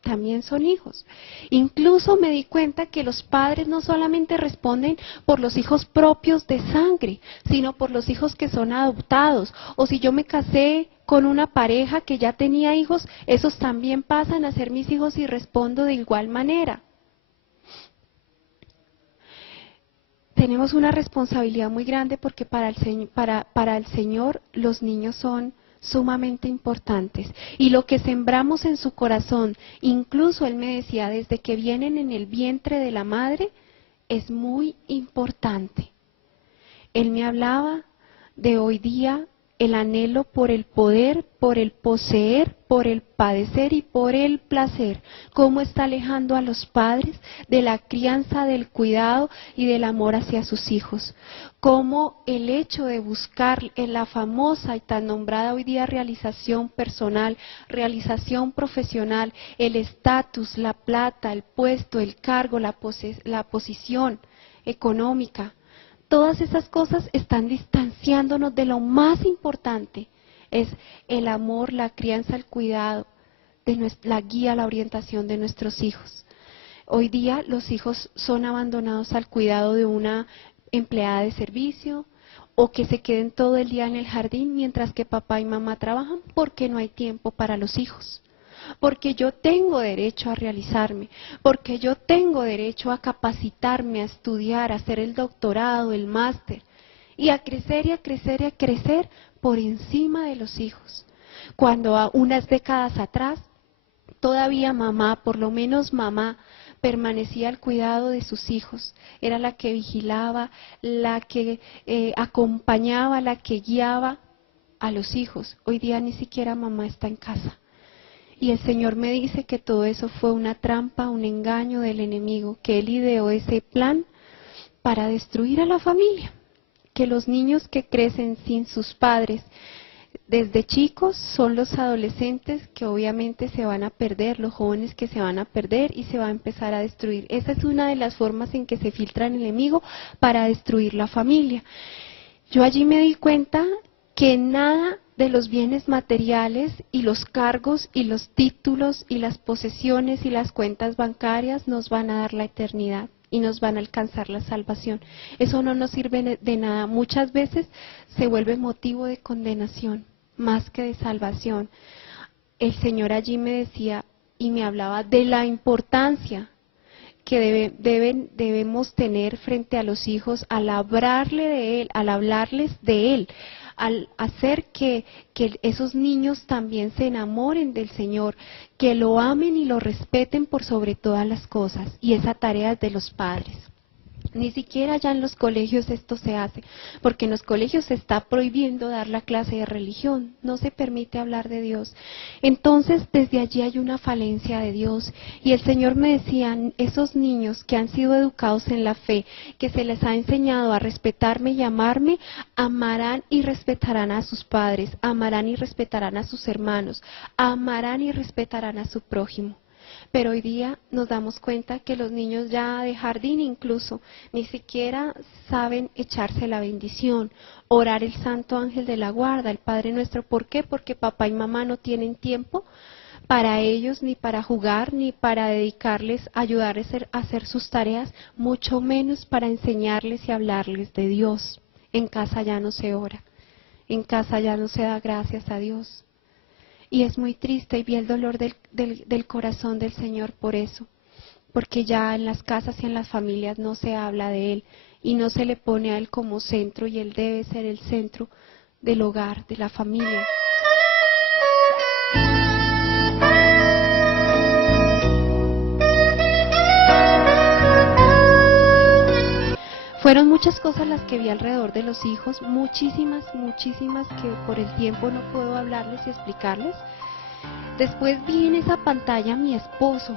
También son hijos. Incluso me di cuenta que los padres no solamente responden por los hijos propios de sangre, sino por los hijos que son adoptados. O si yo me casé con una pareja que ya tenía hijos, esos también pasan a ser mis hijos y respondo de igual manera. Tenemos una responsabilidad muy grande porque para el Señor los niños son sumamente importantes. Y lo que sembramos en su corazón, incluso Él me decía, desde que vienen en el vientre de la madre, es muy importante. Él me hablaba de hoy día el anhelo por el poder, por el poseer, por el padecer y por el placer. Cómo está alejando a los padres de la crianza, del cuidado y del amor hacia sus hijos. Cómo el hecho de buscar en la famosa y tan nombrada hoy día realización personal, realización profesional, el estatus, la plata, el puesto, el cargo, la posición económica, todas esas cosas están distanciándonos de lo más importante, es el amor, la crianza, el cuidado, la guía, la orientación de nuestros hijos. Hoy día los hijos son abandonados al cuidado de una empleada de servicio o que se queden todo el día en el jardín mientras que papá y mamá trabajan porque no hay tiempo para los hijos. Porque yo tengo derecho a realizarme, porque yo tengo derecho a capacitarme, a estudiar, a hacer el doctorado, el máster, y a crecer y a crecer y a crecer por encima de los hijos. Cuando a unas décadas atrás, todavía mamá, por lo menos mamá, permanecía al cuidado de sus hijos, era la que vigilaba, la que acompañaba, la que guiaba a los hijos. Hoy día ni siquiera mamá está en casa. Y el Señor me dice que todo eso fue una trampa, un engaño del enemigo, que Él ideó ese plan para destruir a la familia. Que los niños que crecen sin sus padres desde chicos son los adolescentes que obviamente se van a perder, los jóvenes que se van a perder y se va a empezar a destruir. Esa es una de las formas en que se filtra el enemigo para destruir la familia. Yo allí me di cuenta que nada de los bienes materiales y los cargos y los títulos y las posesiones y las cuentas bancarias nos van a dar la eternidad y nos van a alcanzar la salvación. Eso no nos sirve de nada. Muchas veces se vuelve motivo de condenación más que de salvación. El Señor allí me decía y me hablaba de la importancia que debemos tener frente a los hijos al hablarle de Él, al hablarles de Él, al hacer que esos niños también se enamoren del Señor, que lo amen y lo respeten por sobre todas las cosas. Y esa tarea es de los padres. Ni siquiera ya en los colegios esto se hace, porque en los colegios se está prohibiendo dar la clase de religión, no se permite hablar de Dios. Entonces, desde allí hay una falencia de Dios. Y el Señor me decía, esos niños que han sido educados en la fe, que se les ha enseñado a respetarme y amarme, amarán y respetarán a sus padres, amarán y respetarán a sus hermanos, amarán y respetarán a su prójimo. Pero hoy día nos damos cuenta que los niños ya de jardín incluso ni siquiera saben echarse la bendición, orar el Santo Ángel de la Guarda, el Padre Nuestro. ¿Por qué? Porque papá y mamá no tienen tiempo para ellos, ni para jugar, ni para dedicarles, ayudarles a hacer sus tareas, mucho menos para enseñarles y hablarles de Dios. En casa ya no se ora, en casa ya no se da gracias a Dios. Y es muy triste y vi el dolor del corazón del Señor por eso, porque ya en las casas y en las familias no se habla de Él y no se le pone a Él como centro, y Él debe ser el centro del hogar, de la familia. Fueron muchas cosas las que vi alrededor de los hijos, muchísimas que por el tiempo no puedo hablarles y explicarles. Después vi en esa pantalla a mi esposo.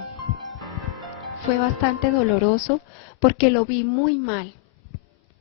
Fue bastante doloroso porque lo vi muy mal.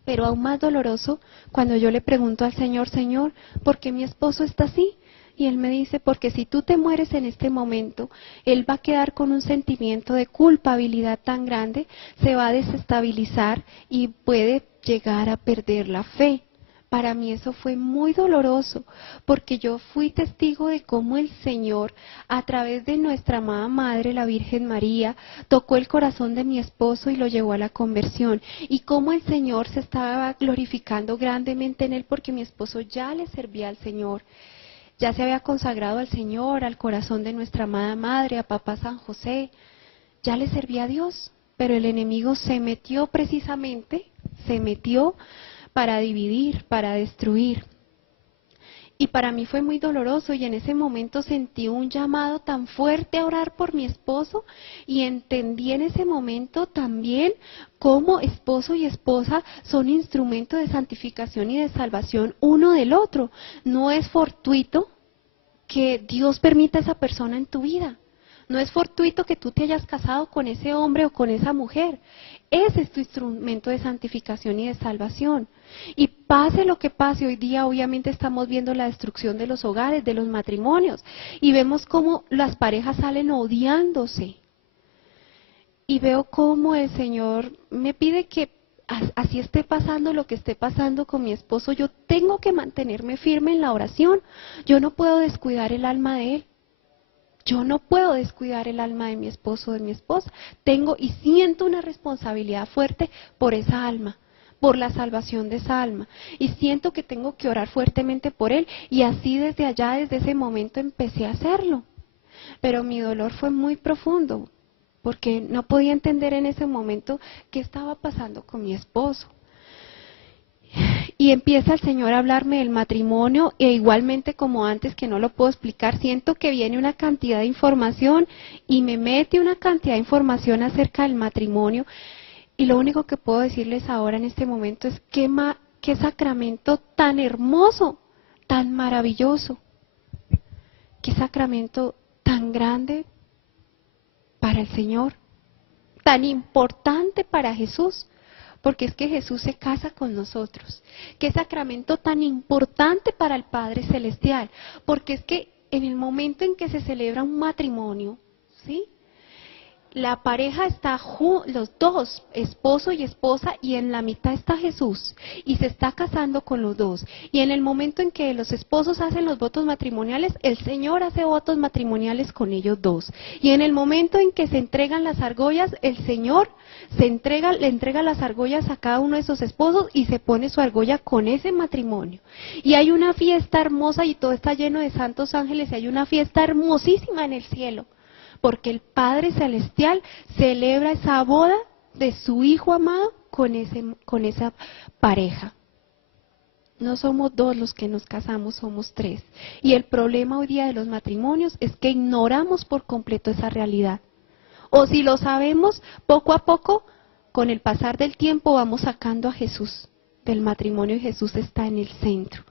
Pero aún más doloroso cuando yo le pregunto al Señor, Señor, ¿por qué mi esposo está así? Y Él me dice, porque si tú te mueres en este momento, Él va a quedar con un sentimiento de culpabilidad tan grande, se va a desestabilizar y puede llegar a perder la fe. Para mí eso fue muy doloroso, porque yo fui testigo de cómo el Señor, a través de nuestra amada Madre, la Virgen María, tocó el corazón de mi esposo y lo llevó a la conversión. Y cómo el Señor se estaba glorificando grandemente en él, porque mi esposo ya le servía al Señor. Ya se había consagrado al Señor, al corazón de nuestra amada Madre, a Papá San José. Ya le servía a Dios, pero el enemigo se metió precisamente, para dividir, para destruir. Y para mí fue muy doloroso y en ese momento sentí un llamado tan fuerte a orar por mi esposo y entendí en ese momento también cómo esposo y esposa son instrumentos de santificación y de salvación uno del otro. No es fortuito que Dios permita a esa persona en tu vida. No es fortuito que tú te hayas casado con ese hombre o con esa mujer. Ese es tu instrumento de santificación y de salvación. Y pase lo que pase, hoy día obviamente estamos viendo la destrucción de los hogares, de los matrimonios, y vemos cómo las parejas salen odiándose. Y veo cómo el Señor me pide que así esté pasando lo que esté pasando con mi esposo, yo tengo que mantenerme firme en la oración. Yo no puedo descuidar el alma de él. Yo no puedo descuidar el alma de mi esposo o de mi esposa. Tengo y siento una responsabilidad fuerte por esa alma, por la salvación de esa alma. Y siento que tengo que orar fuertemente por él. Y así desde allá, desde ese momento empecé a hacerlo. Pero mi dolor fue muy profundo, porque no podía entender en ese momento qué estaba pasando con mi esposo. Y empieza el Señor a hablarme del matrimonio e igualmente como antes que no lo puedo explicar, siento que viene una cantidad de información y me mete una cantidad de información acerca del matrimonio y lo único que puedo decirles ahora en este momento es qué sacramento tan hermoso, tan maravilloso, qué sacramento tan grande para el Señor, tan importante para Jesús. Porque es que Jesús se casa con nosotros. Qué sacramento tan importante para el Padre Celestial. Porque es que en el momento en que se celebra un matrimonio, ¿sí? La pareja está, los dos, esposo y esposa, y en la mitad está Jesús, y se está casando con los dos. Y en el momento en que los esposos hacen los votos matrimoniales, el Señor hace votos matrimoniales con ellos dos. Y en el momento en que se entregan las argollas, el Señor le entrega las argollas a cada uno de esos esposos y se pone su argolla con ese matrimonio. Y hay una fiesta hermosa y todo está lleno de santos ángeles, y hay una fiesta hermosísima en el cielo. Porque el Padre Celestial celebra esa boda de su Hijo amado con esa pareja. No somos dos los que nos casamos, somos tres. Y el problema hoy día de los matrimonios es que ignoramos por completo esa realidad. O si lo sabemos, poco a poco, con el pasar del tiempo vamos sacando a Jesús del matrimonio y Jesús está en el centro.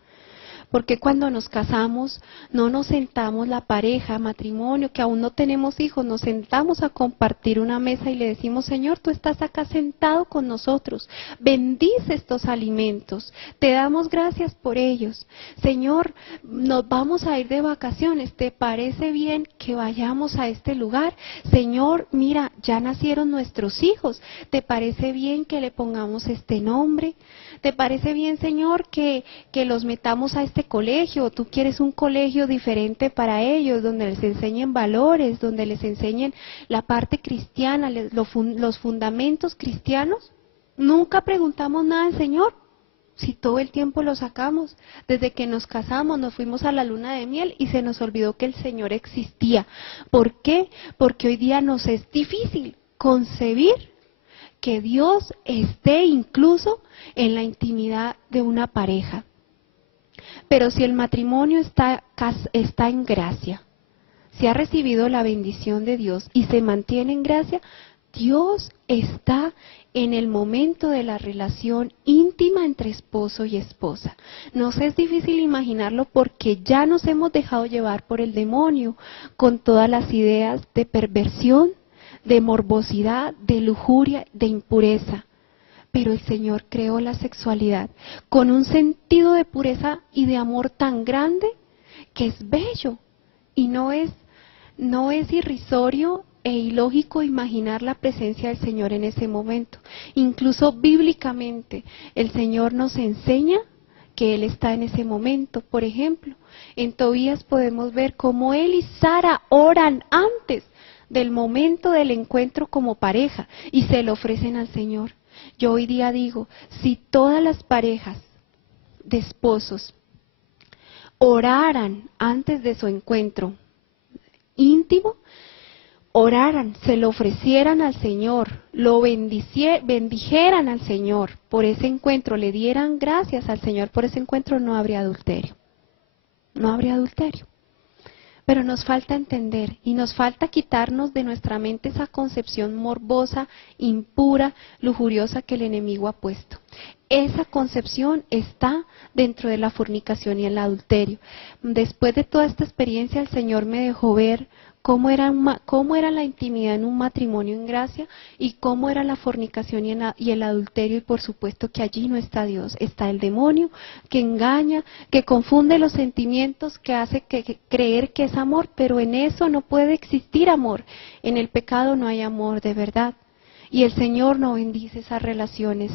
Porque cuando nos casamos no nos sentamos la pareja, matrimonio, que aún no tenemos hijos, nos sentamos a compartir una mesa y le decimos, Señor, tú estás acá sentado con nosotros, bendice estos alimentos, te damos gracias por ellos. Señor, nos vamos a ir de vacaciones, ¿te parece bien que vayamos a este lugar? Señor, mira, ya nacieron nuestros hijos, ¿te parece bien que le pongamos este nombre? ¿Te parece bien, Señor, que los metamos a este colegio? ¿Tú quieres un colegio diferente para ellos, donde les enseñen valores, donde les enseñen la parte cristiana, los fundamentos cristianos? Nunca preguntamos nada al Señor, si todo el tiempo lo sacamos. Desde que nos casamos, nos fuimos a la luna de miel y se nos olvidó que el Señor existía. ¿Por qué? Porque hoy día nos es difícil concebir que Dios esté incluso en la intimidad de una pareja. Pero si el matrimonio está en gracia, si ha recibido la bendición de Dios y se mantiene en gracia, Dios está en el momento de la relación íntima entre esposo y esposa. Nos es difícil imaginarlo porque ya nos hemos dejado llevar por el demonio con todas las ideas de perversión, de morbosidad, de lujuria, de impureza. Pero el Señor creó la sexualidad con un sentido de pureza y de amor tan grande que es bello y no es irrisorio e ilógico imaginar la presencia del Señor en ese momento. Incluso bíblicamente el Señor nos enseña que Él está en ese momento. Por ejemplo, en Tobías podemos ver cómo Él y Sara oran antes del momento del encuentro como pareja y se lo ofrecen al Señor. Yo hoy día digo, si todas las parejas de esposos oraran antes de su encuentro íntimo, oraran, se lo ofrecieran al Señor, lo bendijeran al Señor por ese encuentro, le dieran gracias al Señor por ese encuentro, no habría adulterio. no habría adulterio. Pero nos falta entender y nos falta quitarnos de nuestra mente esa concepción morbosa, impura, lujuriosa que el enemigo ha puesto. Esa concepción está dentro de la fornicación y el adulterio. Después de toda esta experiencia, el Señor me dejó ver cómo era la intimidad en un matrimonio en gracia y cómo era la fornicación y el adulterio, y por supuesto que allí no está Dios, está el demonio que engaña, que confunde los sentimientos, que hace creer que es amor, pero en eso no puede existir amor, en el pecado no hay amor de verdad, y el Señor no bendice esas relaciones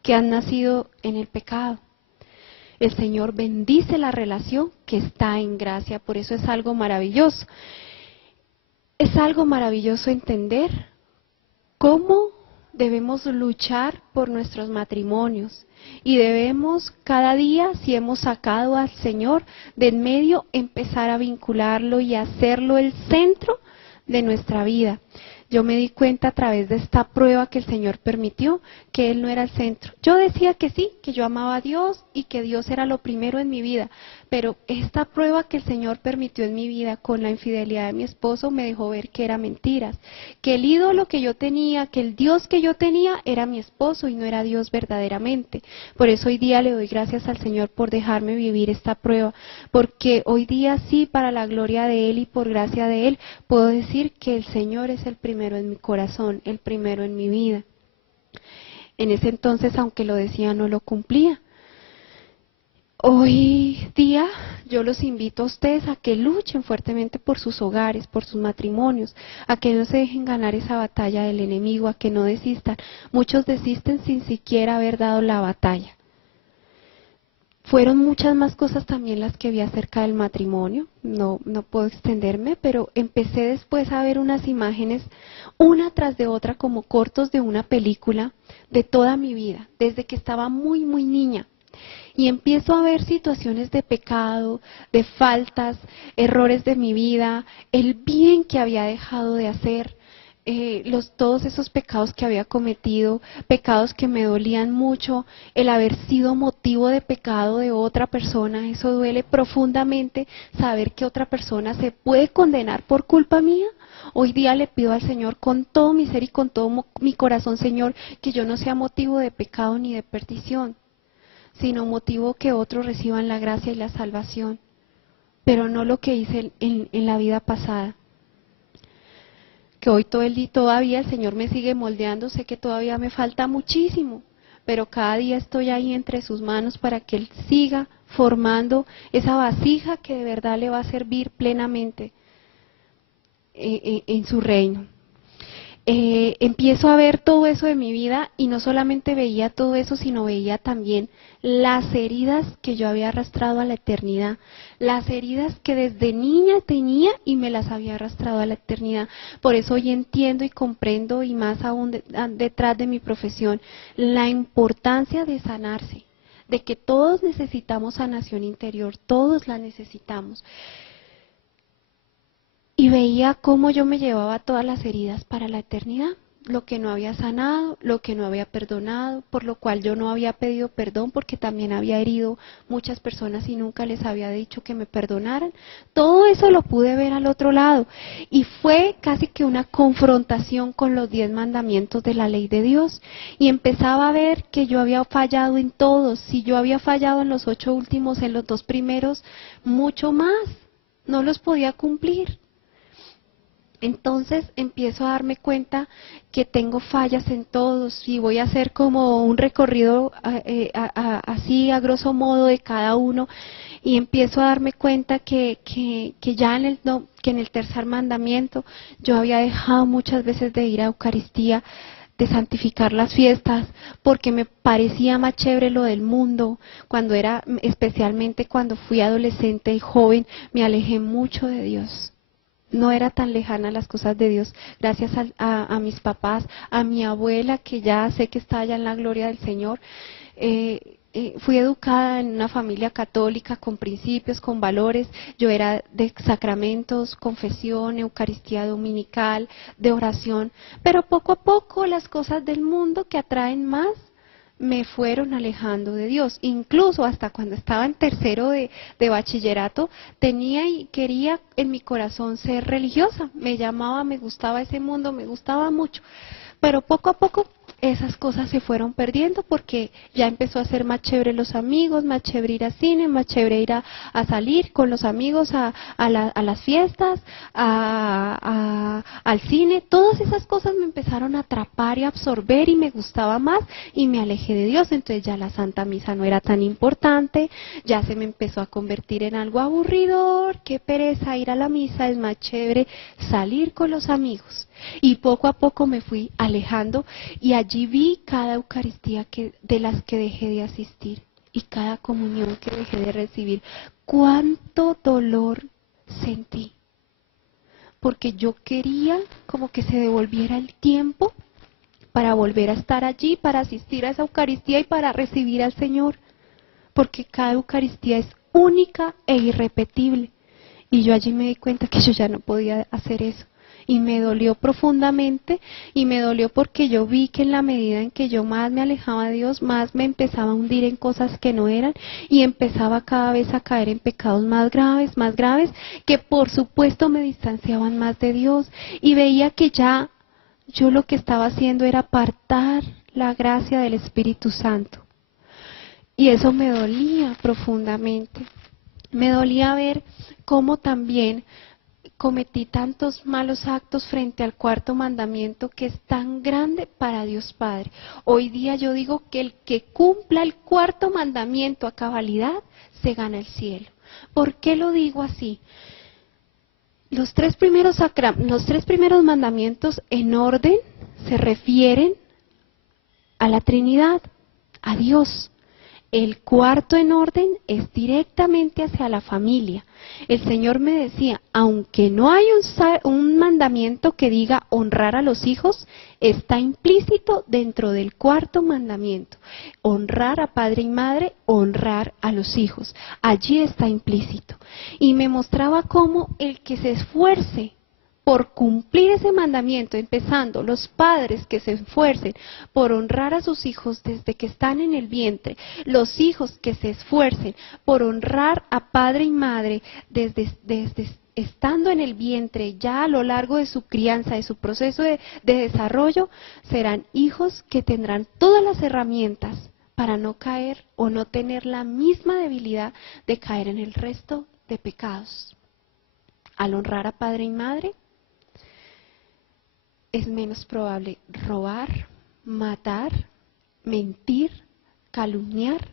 que han nacido en el pecado. El Señor bendice la relación que está en gracia, por eso es algo maravilloso. Es algo maravilloso entender cómo debemos luchar por nuestros matrimonios y debemos cada día, si hemos sacado al Señor de en medio, empezar a vincularlo y hacerlo el centro de nuestra vida. Yo me di cuenta a través de esta prueba que el Señor permitió, que Él no era el centro. Yo decía que sí, que yo amaba a Dios y que Dios era lo primero en mi vida, pero esta prueba que el Señor permitió en mi vida con la infidelidad de mi esposo me dejó ver que era mentiras, que el ídolo que yo tenía, que el Dios que yo tenía era mi esposo y no era Dios verdaderamente. Por eso hoy día le doy gracias al Señor por dejarme vivir esta prueba, porque hoy día sí, para la gloria de Él y por gracia de Él, puedo decir que el Señor es el primero en mi corazón, el primero en mi vida. En ese entonces, aunque lo decía, no lo cumplía. Hoy día yo los invito a ustedes a que luchen fuertemente por sus hogares, por sus matrimonios, a que no se dejen ganar esa batalla del enemigo, a que no desistan. Muchos desisten sin siquiera haber dado la batalla. Fueron muchas más cosas también las que vi acerca del matrimonio, no puedo extenderme, pero empecé después a ver unas imágenes, una tras de otra, como cortos de una película de toda mi vida, desde que estaba muy, muy niña. Y empiezo a ver situaciones de pecado, de faltas, errores de mi vida, el bien que había dejado de hacer, todos esos pecados que había cometido, pecados que me dolían mucho, el haber sido motivo de pecado de otra persona, eso duele profundamente, saber que otra persona se puede condenar por culpa mía. Hoy día le pido al Señor con todo mi ser y con todo mi corazón, Señor, que yo no sea motivo de pecado ni de perdición, sino motivo que otros reciban la gracia y la salvación, pero no lo que hice en la vida pasada. Que hoy todavía el Señor me sigue moldeando, sé que todavía me falta muchísimo, pero cada día estoy ahí entre sus manos para que Él siga formando esa vasija que de verdad le va a servir plenamente en su reino. Empiezo a ver todo eso de mi vida y no solamente veía todo eso, sino veía también las heridas que yo había arrastrado a la eternidad, las heridas que desde niña tenía y me las había arrastrado a la eternidad. Por eso hoy entiendo y comprendo, y más aún detrás de mi profesión, la importancia de sanarse, de que todos necesitamos sanación interior, todos la necesitamos. Y veía cómo yo me llevaba todas las heridas para la eternidad, lo que no había sanado, lo que no había perdonado, por lo cual yo no había pedido perdón porque también había herido muchas personas y nunca les había dicho que me perdonaran. Todo eso lo pude ver al otro lado y fue casi que una confrontación con los 10 mandamientos de la ley de Dios y empezaba a ver que yo había fallado en todos. Si yo había fallado en los 8 últimos, en los 2 primeros, mucho más, no los podía cumplir. Entonces empiezo a darme cuenta que tengo fallas en todos y voy a hacer como un recorrido así a grosso modo de cada uno y empiezo a darme cuenta que ya en el tercer mandamiento yo había dejado muchas veces de ir a Eucaristía, de santificar las fiestas, porque me parecía más chévere lo del mundo. Especialmente cuando fui adolescente y joven, me alejé mucho de Dios. No era tan lejana las cosas de Dios, gracias a mis papás, a mi abuela, que ya sé que está allá en la gloria del Señor. Fui educada en una familia católica con principios, con valores. Yo era de sacramentos, confesión, Eucaristía dominical, de oración. Pero poco a poco las cosas del mundo que atraen más me fueron alejando de Dios. Incluso hasta cuando estaba en tercero de bachillerato, tenía y quería en mi corazón ser religiosa. Me llamaba, me gustaba ese mundo, me gustaba mucho. Pero poco a poco esas cosas se fueron perdiendo porque ya empezó a ser más chévere los amigos, más chévere ir al cine, más chévere ir a salir con los amigos a las fiestas, al cine. Todas esas cosas me empezaron a atrapar y a absorber y me gustaba más y me alejé de Dios. Entonces ya la Santa Misa no era tan importante, ya se me empezó a convertir en algo aburridor. Qué pereza ir a la misa, es más chévere salir con los amigos. Y poco a poco me fui alejando y allí vi cada Eucaristía de las que dejé de asistir y cada comunión que dejé de recibir. Cuánto dolor sentí, porque yo quería como que se devolviera el tiempo para volver a estar allí, para asistir a esa Eucaristía y para recibir al Señor, porque cada Eucaristía es única e irrepetible. Y yo allí me di cuenta que yo ya no podía hacer eso. Y me dolió profundamente, y me dolió porque yo vi que en la medida en que yo más me alejaba de Dios, más me empezaba a hundir en cosas que no eran, y empezaba cada vez a caer en pecados más graves, que por supuesto me distanciaban más de Dios, y veía que ya yo lo que estaba haciendo era apartar la gracia del Espíritu Santo. Y eso me dolía profundamente. Me dolía ver cómo también cometí tantos malos actos frente al cuarto mandamiento que es tan grande para Dios Padre. Hoy día yo digo que el que cumpla el cuarto mandamiento a cabalidad se gana el cielo. ¿Por qué lo digo así? Los tres primeros mandamientos en orden se refieren a la Trinidad, a Dios. El cuarto en orden es directamente hacia la familia. El Señor me decía, aunque no hay un mandamiento que diga honrar a los hijos, está implícito dentro del cuarto mandamiento. Honrar a padre y madre, honrar a los hijos. Allí está implícito. Y me mostraba cómo el que se esfuerce por cumplir ese mandamiento, empezando los padres que se esfuercen por honrar a sus hijos desde que están en el vientre, los hijos que se esfuercen por honrar a padre y madre desde estando en el vientre, ya a lo largo de su crianza, de su proceso de desarrollo, serán hijos que tendrán todas las herramientas para no caer o no tener la misma debilidad de caer en el resto de pecados. Al honrar a padre y madre, es menos probable robar, matar, mentir, calumniar,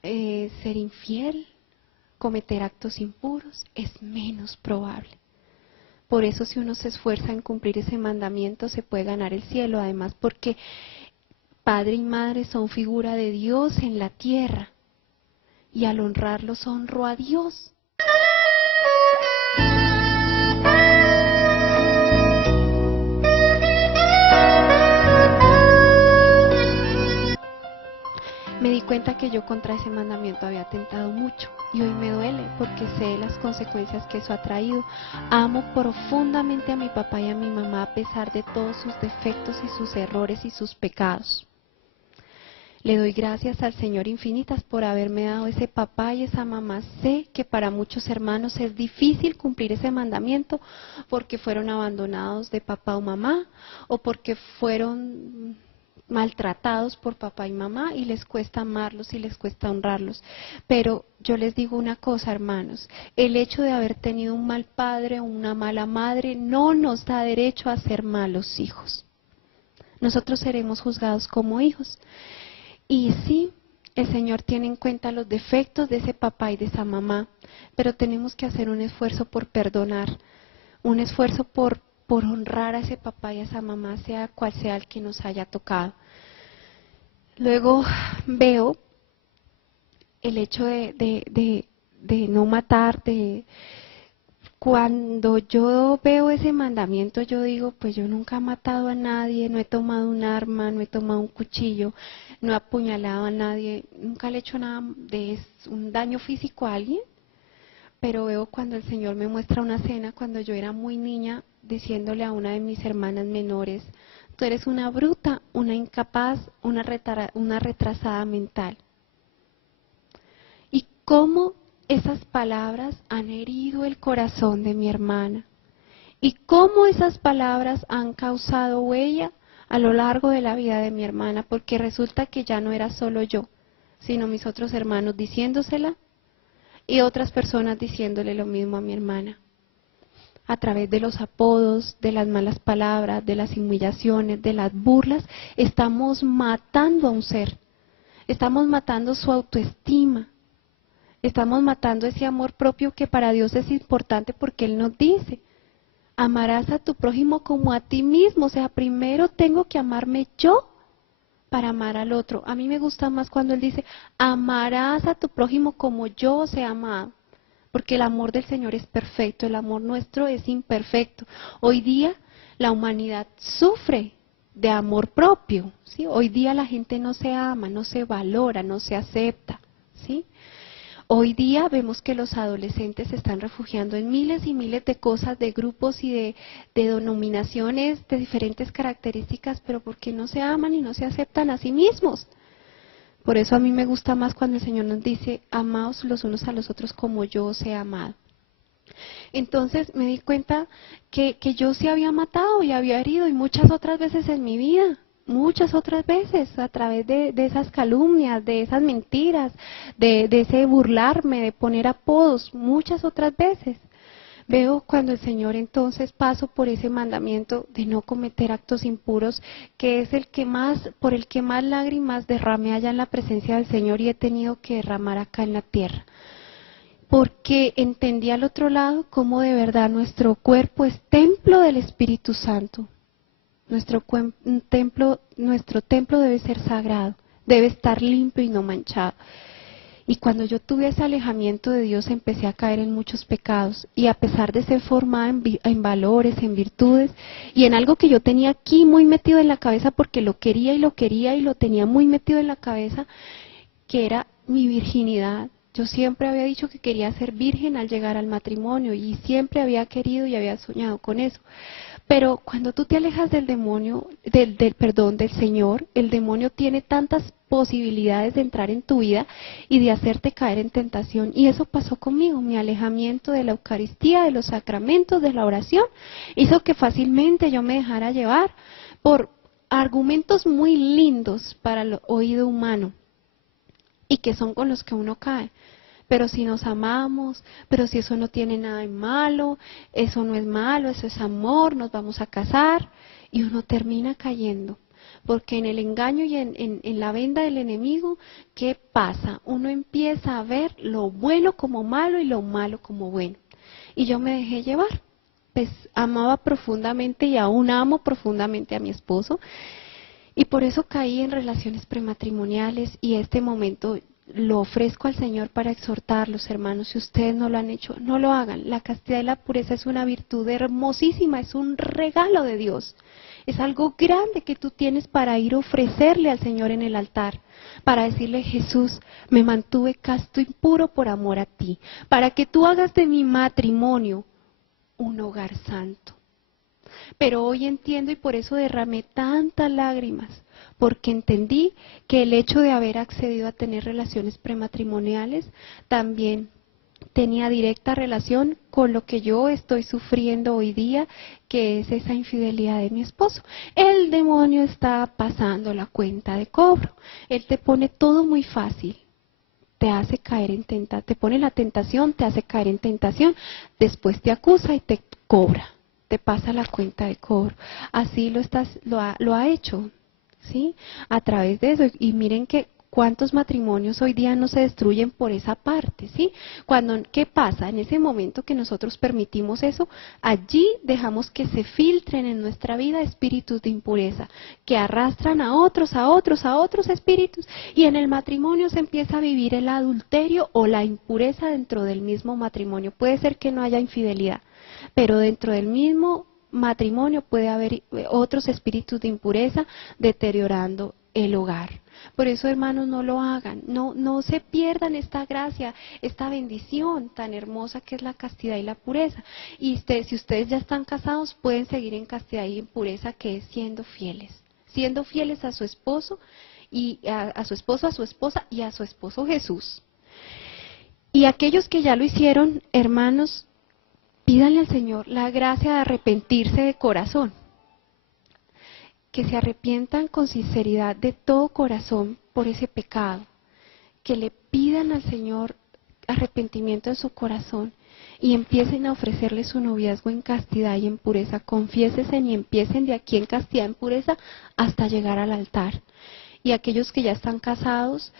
ser infiel, cometer actos impuros, es menos probable. Por eso si uno se esfuerza en cumplir ese mandamiento se puede ganar el cielo, además porque padre y madre son figura de Dios en la tierra y al honrarlos honro a Dios. Me di cuenta que yo contra ese mandamiento había atentado mucho y hoy me duele porque sé las consecuencias que eso ha traído. Amo profundamente a mi papá y a mi mamá a pesar de todos sus defectos y sus errores y sus pecados. Le doy gracias al Señor infinitas por haberme dado ese papá y esa mamá. Sé que para muchos hermanos es difícil cumplir ese mandamiento porque fueron abandonados de papá o mamá o porque fueron maltratados por papá y mamá y les cuesta amarlos y les cuesta honrarlos. Pero yo les digo una cosa, hermanos, el hecho de haber tenido un mal padre o una mala madre no nos da derecho a ser malos hijos. Nosotros seremos juzgados como hijos. Y sí, el Señor tiene en cuenta los defectos de ese papá y de esa mamá, pero tenemos que hacer un esfuerzo por perdonar, un esfuerzo por honrar a ese papá y a esa mamá, sea cual sea el que nos haya tocado. Luego veo el hecho de no matar, cuando yo veo ese mandamiento, yo digo, pues yo nunca he matado a nadie, no he tomado un arma, no he tomado un cuchillo, no he apuñalado a nadie, nunca le he hecho nada de un daño físico a alguien. Pero veo cuando el Señor me muestra una escena cuando yo era muy niña, diciéndole a una de mis hermanas menores, tú eres una bruta, una incapaz, una retrasada mental. Y cómo esas palabras han herido el corazón de mi hermana. Y cómo esas palabras han causado huella a lo largo de la vida de mi hermana, porque resulta que ya no era solo yo, sino mis otros hermanos diciéndosela y otras personas diciéndole lo mismo a mi hermana. A través de los apodos, de las malas palabras, de las humillaciones, de las burlas, estamos matando a un ser. Estamos matando su autoestima. Estamos matando ese amor propio que para Dios es importante, porque Él nos dice: amarás a tu prójimo como a ti mismo. O sea, primero tengo que amarme yo para amar al otro. A mí me gusta más cuando Él dice: amarás a tu prójimo como yo os he amado. Porque el amor del Señor es perfecto, el amor nuestro es imperfecto. Hoy día la humanidad sufre de amor propio, ¿sí? Hoy día la gente no se ama, no se valora, no se acepta, ¿sí? Hoy día vemos que los adolescentes se están refugiando en miles y miles de cosas, de grupos y de denominaciones de diferentes características, pero porque no se aman y no se aceptan a sí mismos. Por eso a mí me gusta más cuando el Señor nos dice: amaos los unos a los otros como yo os he amado. Entonces me di cuenta que yo sí había matado y había herido, y muchas otras veces en mi vida, muchas otras veces, a través de esas calumnias, de esas mentiras, de ese burlarme, de poner apodos, muchas otras veces. Veo cuando el Señor entonces paso por ese mandamiento de no cometer actos impuros, que es por el que más lágrimas derramé allá en la presencia del Señor y he tenido que derramar acá en la tierra. Porque entendí al otro lado cómo de verdad nuestro cuerpo es templo del Espíritu Santo. Nuestro templo debe ser sagrado, debe estar limpio y no manchado. Y cuando yo tuve ese alejamiento de Dios, empecé a caer en muchos pecados. Y a pesar de ser formada en valores, en virtudes, y en algo que yo tenía aquí muy metido en la cabeza, porque lo quería y lo tenía muy metido en la cabeza, que era mi virginidad. Yo siempre había dicho que quería ser virgen al llegar al matrimonio, y siempre había querido y había soñado con eso. Pero cuando tú te alejas del demonio, del Señor, el demonio tiene tantas posibilidades de entrar en tu vida y de hacerte caer en tentación. Y eso pasó conmigo. Mi alejamiento de la Eucaristía, de los sacramentos, de la oración, hizo que fácilmente yo me dejara llevar por argumentos muy lindos para el oído humano, y que son con los que uno cae. Pero si nos amamos, pero si eso no tiene nada de malo, eso no es malo, eso es amor, nos vamos a casar, y uno termina cayendo. Porque en el engaño y en la venda del enemigo, ¿qué pasa? Uno empieza a ver lo bueno como malo y lo malo como bueno. Y yo me dejé llevar. Pues amaba profundamente y aún amo profundamente a mi esposo. Y por eso caí en relaciones prematrimoniales, y este momento lo ofrezco al Señor para exhortarlos, hermanos. Si ustedes no lo han hecho, no lo hagan. La castidad y la pureza es una virtud hermosísima, es un regalo de Dios. Es algo grande que tú tienes para ir a ofrecerle al Señor en el altar, para decirle: Jesús, me mantuve casto y puro por amor a ti, para que tú hagas de mi matrimonio un hogar santo. Pero hoy entiendo, y por eso derramé tantas lágrimas, porque entendí que el hecho de haber accedido a tener relaciones prematrimoniales también tenía directa relación con lo que yo estoy sufriendo hoy día, que es esa infidelidad de mi esposo. El demonio está pasando la cuenta de cobro. Él te pone todo muy fácil. Te hace caer en tentación, te pone la tentación, te hace caer en tentación, después te acusa y te cobra. Te pasa la cuenta de cobro. Así lo ha hecho, ¿sí? A través de eso. Y miren que cuántos matrimonios hoy día no se destruyen por esa parte, ¿sí? ¿Qué pasa? En ese momento que nosotros permitimos eso, allí dejamos que se filtren en nuestra vida espíritus de impureza, que arrastran a otros espíritus, y en el matrimonio se empieza a vivir el adulterio o la impureza dentro del mismo matrimonio. Puede ser que no haya infidelidad, pero dentro del mismo matrimonio puede haber otros espíritus de impureza deteriorando el hogar. Por eso, hermanos, no lo hagan, no se pierdan esta gracia, esta bendición tan hermosa que es la castidad y la pureza. Y si ustedes ya están casados, pueden seguir en castidad y en pureza, que es siendo fieles a su esposo, y a su esposo, a su esposa y a su esposo Jesús. Y aquellos que ya lo hicieron, hermanos, pídanle al Señor la gracia de arrepentirse de corazón. Que se arrepientan con sinceridad de todo corazón por ese pecado, que le pidan al Señor arrepentimiento en su corazón y empiecen a ofrecerle su noviazgo en castidad y en pureza. Confiésense y empiecen de aquí en castidad y en pureza hasta llegar al altar. Y aquellos que ya están casados,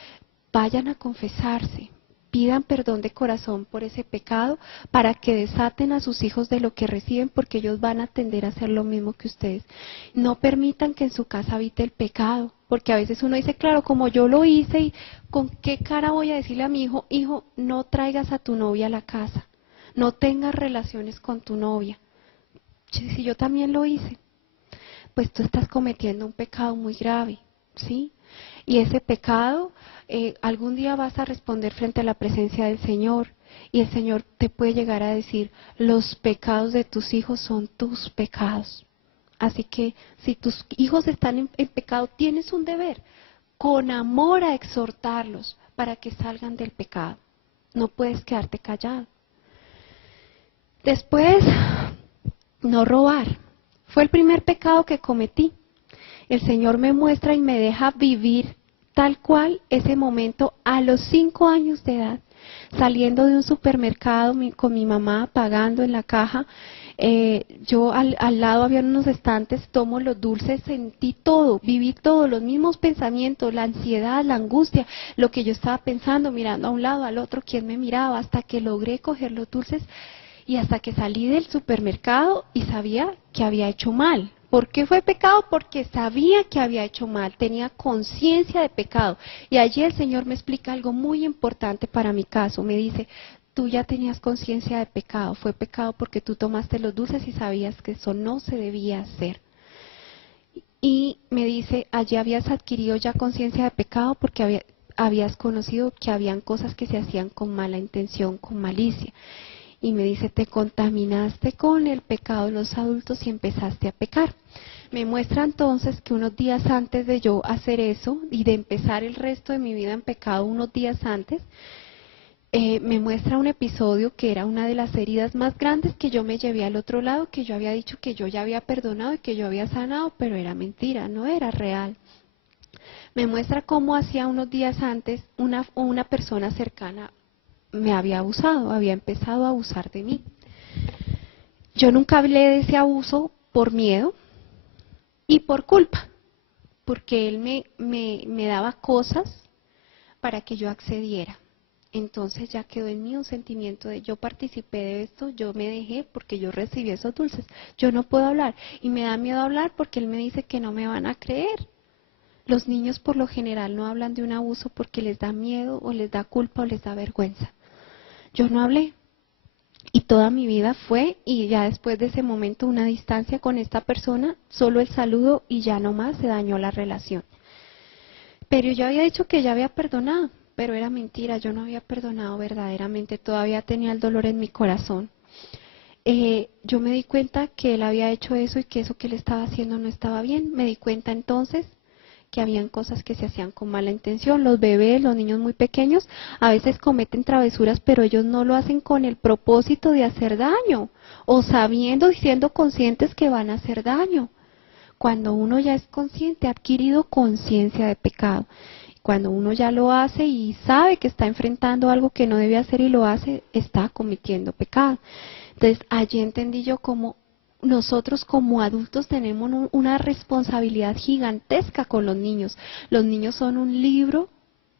vayan a confesarse. Pidan perdón de corazón por ese pecado para que desaten a sus hijos de lo que reciben, porque ellos van a tender a hacer lo mismo que ustedes. No permitan que en su casa habite el pecado, porque a veces uno dice, claro, como yo lo hice, ¿y con qué cara voy a decirle a mi hijo, hijo, no traigas a tu novia a la casa, no tengas relaciones con tu novia? Si yo también lo hice, pues tú estás cometiendo un pecado muy grave, ¿sí? Y ese pecado, algún día vas a responder frente a la presencia del Señor, y el Señor te puede llegar a decir, los pecados de tus hijos son tus pecados. Así que si tus hijos están en pecado, tienes un deber, con amor, a exhortarlos para que salgan del pecado. No puedes quedarte callado. Después, no robar. Fue el primer pecado que cometí. El Señor me muestra y me deja vivir tal cual ese momento a los 5 años de edad, saliendo de un supermercado con mi mamá, pagando en la caja. Yo al lado había unos estantes, tomo los dulces, sentí todo, viví todo, los mismos pensamientos, la ansiedad, la angustia, lo que yo estaba pensando, mirando a un lado, al otro, quién me miraba, hasta que logré coger los dulces y hasta que salí del supermercado y sabía que había hecho mal. ¿Por qué fue pecado? Porque sabía que había hecho mal, tenía conciencia de pecado. Y allí el Señor me explica algo muy importante para mi caso. Me dice, tú ya tenías conciencia de pecado, fue pecado porque tú tomaste los dulces y sabías que eso no se debía hacer. Y me dice, allí habías adquirido ya conciencia de pecado porque habías conocido que habían cosas que se hacían con mala intención, con malicia. Y me dice, te contaminaste con el pecado de los adultos y empezaste a pecar. Me muestra entonces que unos días antes de yo hacer eso y de empezar el resto de mi vida en pecado, unos días antes, me muestra un episodio que era una de las heridas más grandes que yo me llevé al otro lado, que yo había dicho que yo ya había perdonado y que yo había sanado, pero era mentira, no era real. Me muestra cómo hacía unos días antes una persona cercana me había abusado, había empezado a abusar de mí. Yo nunca hablé de ese abuso por miedo y por culpa, porque él me daba cosas para que yo accediera. Entonces ya quedó en mí un sentimiento de yo participé de esto, yo me dejé porque yo recibí esos dulces. Yo no puedo hablar y me da miedo hablar porque él me dice que no me van a creer. Los niños por lo general no hablan de un abuso porque les da miedo o les da culpa o les da vergüenza. Yo no hablé y toda mi vida fue, y ya después de ese momento, una distancia con esta persona, solo el saludo y ya no más, se dañó la relación. Pero yo había dicho que ya había perdonado, pero era mentira, yo no había perdonado verdaderamente, todavía tenía el dolor en mi corazón. Yo me di cuenta que él había hecho eso y que eso que él estaba haciendo no estaba bien. Me di cuenta entonces que habían cosas que se hacían con mala intención. Los bebés, los niños muy pequeños, a veces cometen travesuras, pero ellos no lo hacen con el propósito de hacer daño, o sabiendo y siendo conscientes que van a hacer daño. Cuando uno ya es consciente, ha adquirido conciencia de pecado. Cuando uno ya lo hace y sabe que está enfrentando algo que no debe hacer y lo hace, está cometiendo pecado. Entonces, allí entendí yo cómo nosotros como adultos tenemos una responsabilidad gigantesca con los niños. Los niños son un libro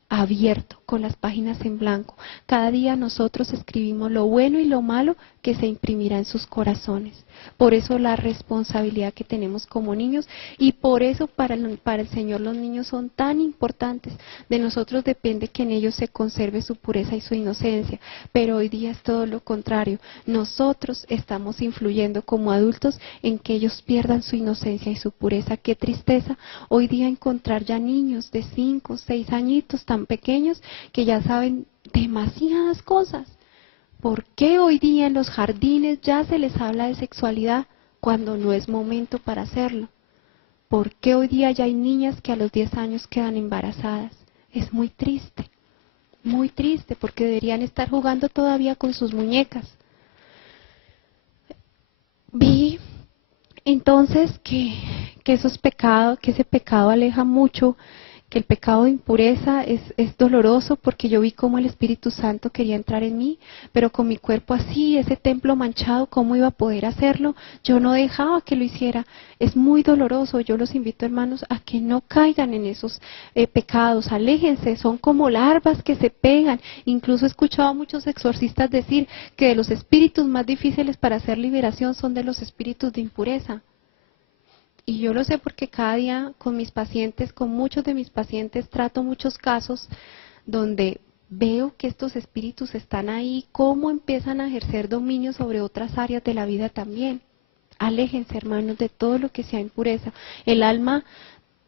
abierto, con las páginas en blanco. Cada día nosotros escribimos lo bueno y lo malo que se imprimirá en sus corazones. Por eso la responsabilidad que tenemos como niños, y por eso para el Señor los niños son tan importantes. De nosotros depende que en ellos se conserve su pureza y su inocencia, pero hoy día es todo lo contrario. Nosotros estamos influyendo como adultos en que ellos pierdan su inocencia y su pureza. Qué tristeza hoy día encontrar ya niños de 5, 6 añitos tan pequeños que ya saben demasiadas cosas. ¿Por qué hoy día en los jardines ya se les habla de sexualidad cuando no es momento para hacerlo? ¿Por qué hoy día ya hay niñas que a los 10 años quedan embarazadas? Es muy triste, porque deberían estar jugando todavía con sus muñecas. Vi entonces que ese pecado aleja mucho, que el pecado de impureza es doloroso, porque yo vi cómo el Espíritu Santo quería entrar en mí, pero con mi cuerpo así, ese templo manchado, ¿cómo iba a poder hacerlo? Yo no dejaba que lo hiciera. Es muy doloroso. Yo los invito, hermanos, a que no caigan en esos pecados, aléjense, son como larvas que se pegan. Incluso he escuchado a muchos exorcistas decir que de los espíritus más difíciles para hacer liberación son de los espíritus de impureza. Y yo lo sé porque cada día con mis pacientes, con muchos de mis pacientes, trato muchos casos donde veo que estos espíritus están ahí, cómo empiezan a ejercer dominio sobre otras áreas de la vida también. Aléjense, hermanos, de todo lo que sea impureza. El alma,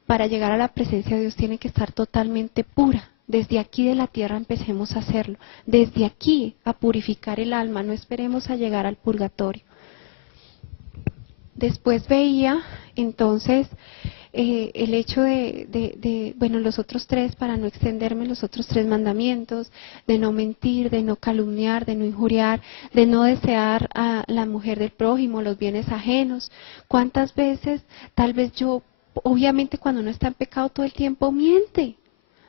para llegar a la presencia de Dios, tiene que estar totalmente pura. Desde aquí de la tierra empecemos a hacerlo. Desde aquí a purificar el alma, no esperemos a llegar al purgatorio. Después veía, entonces, el hecho bueno, los otros tres, para no extenderme, los otros 3 mandamientos, de no mentir, de no calumniar, de no injuriar, de no desear a la mujer del prójimo, los bienes ajenos. ¿Cuántas veces, tal vez yo, obviamente cuando uno está en pecado todo el tiempo miente?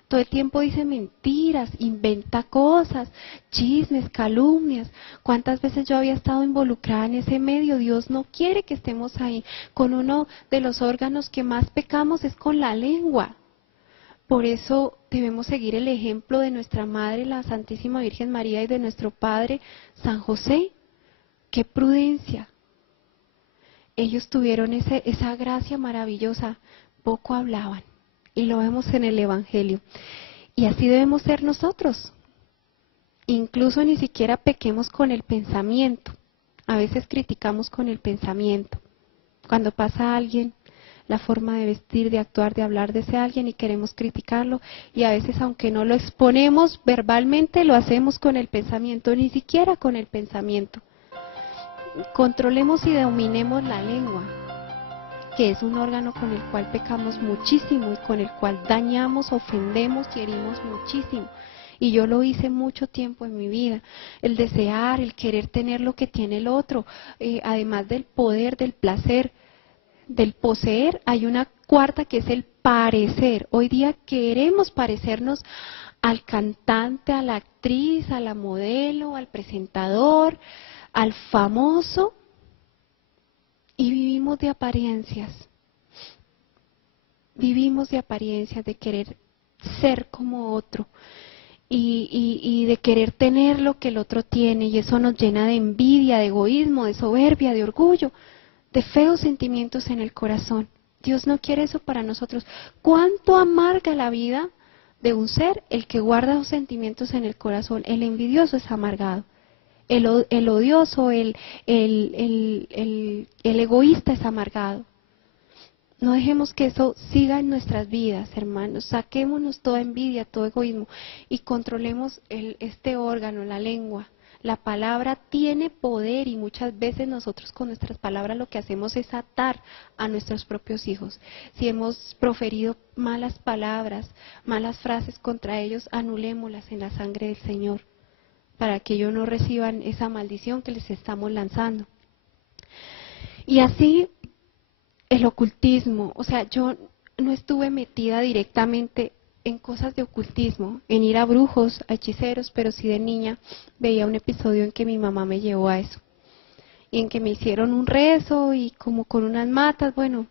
Todo el tiempo dice mentiras, inventa cosas, chismes, calumnias. ¿Cuántas veces yo había estado involucrada en ese medio? Dios no quiere que estemos ahí. Con uno de los órganos que más pecamos es con la lengua. Por eso debemos seguir el ejemplo de nuestra Madre, la Santísima Virgen María, y de nuestro Padre, San José. ¡Qué prudencia! Ellos tuvieron esa gracia maravillosa, poco hablaban. Y lo vemos en el Evangelio. Y así debemos ser nosotros. Incluso ni siquiera pequemos con el pensamiento. A veces criticamos con el pensamiento. Cuando pasa alguien, la forma de vestir, de actuar, de hablar de ese alguien, y queremos criticarlo, y a veces, aunque no lo exponemos verbalmente, lo hacemos con el pensamiento, ni siquiera con el pensamiento. Controlemos y dominemos la lengua, que es un órgano con el cual pecamos muchísimo y con el cual dañamos, ofendemos y herimos muchísimo. Y yo lo hice mucho tiempo en mi vida, el desear, el querer tener lo que tiene el otro, además del poder, del placer, del poseer, hay una cuarta que es el parecer. Hoy día queremos parecernos al cantante, a la actriz, a la modelo, al presentador, al famoso, y vivimos de apariencias. Vivimos de apariencias, de querer ser como otro y de querer tener lo que el otro tiene, y eso nos llena de envidia, de egoísmo, de soberbia, de orgullo, de feos sentimientos en el corazón. Dios no quiere eso para nosotros. ¿Cuánto amarga la vida de un ser el que guarda los sentimientos en el corazón? El envidioso es amargado. El odioso, el egoísta es amargado. No dejemos que eso siga en nuestras vidas, hermanos. Saquémonos toda envidia, todo egoísmo, y controlemos este órgano, la lengua. La palabra tiene poder, y muchas veces nosotros con nuestras palabras lo que hacemos es atar a nuestros propios hijos. Si hemos proferido malas palabras, malas frases contra ellos, anulémoslas en la sangre del Señor, para que ellos no reciban esa maldición que les estamos lanzando. Y así el ocultismo, o sea, yo no estuve metida directamente en cosas de ocultismo, en ir a brujos, a hechiceros, pero sí de niña veía un episodio en que mi mamá me llevó a eso, y en que me hicieron un rezo y como con unas matas. Bueno,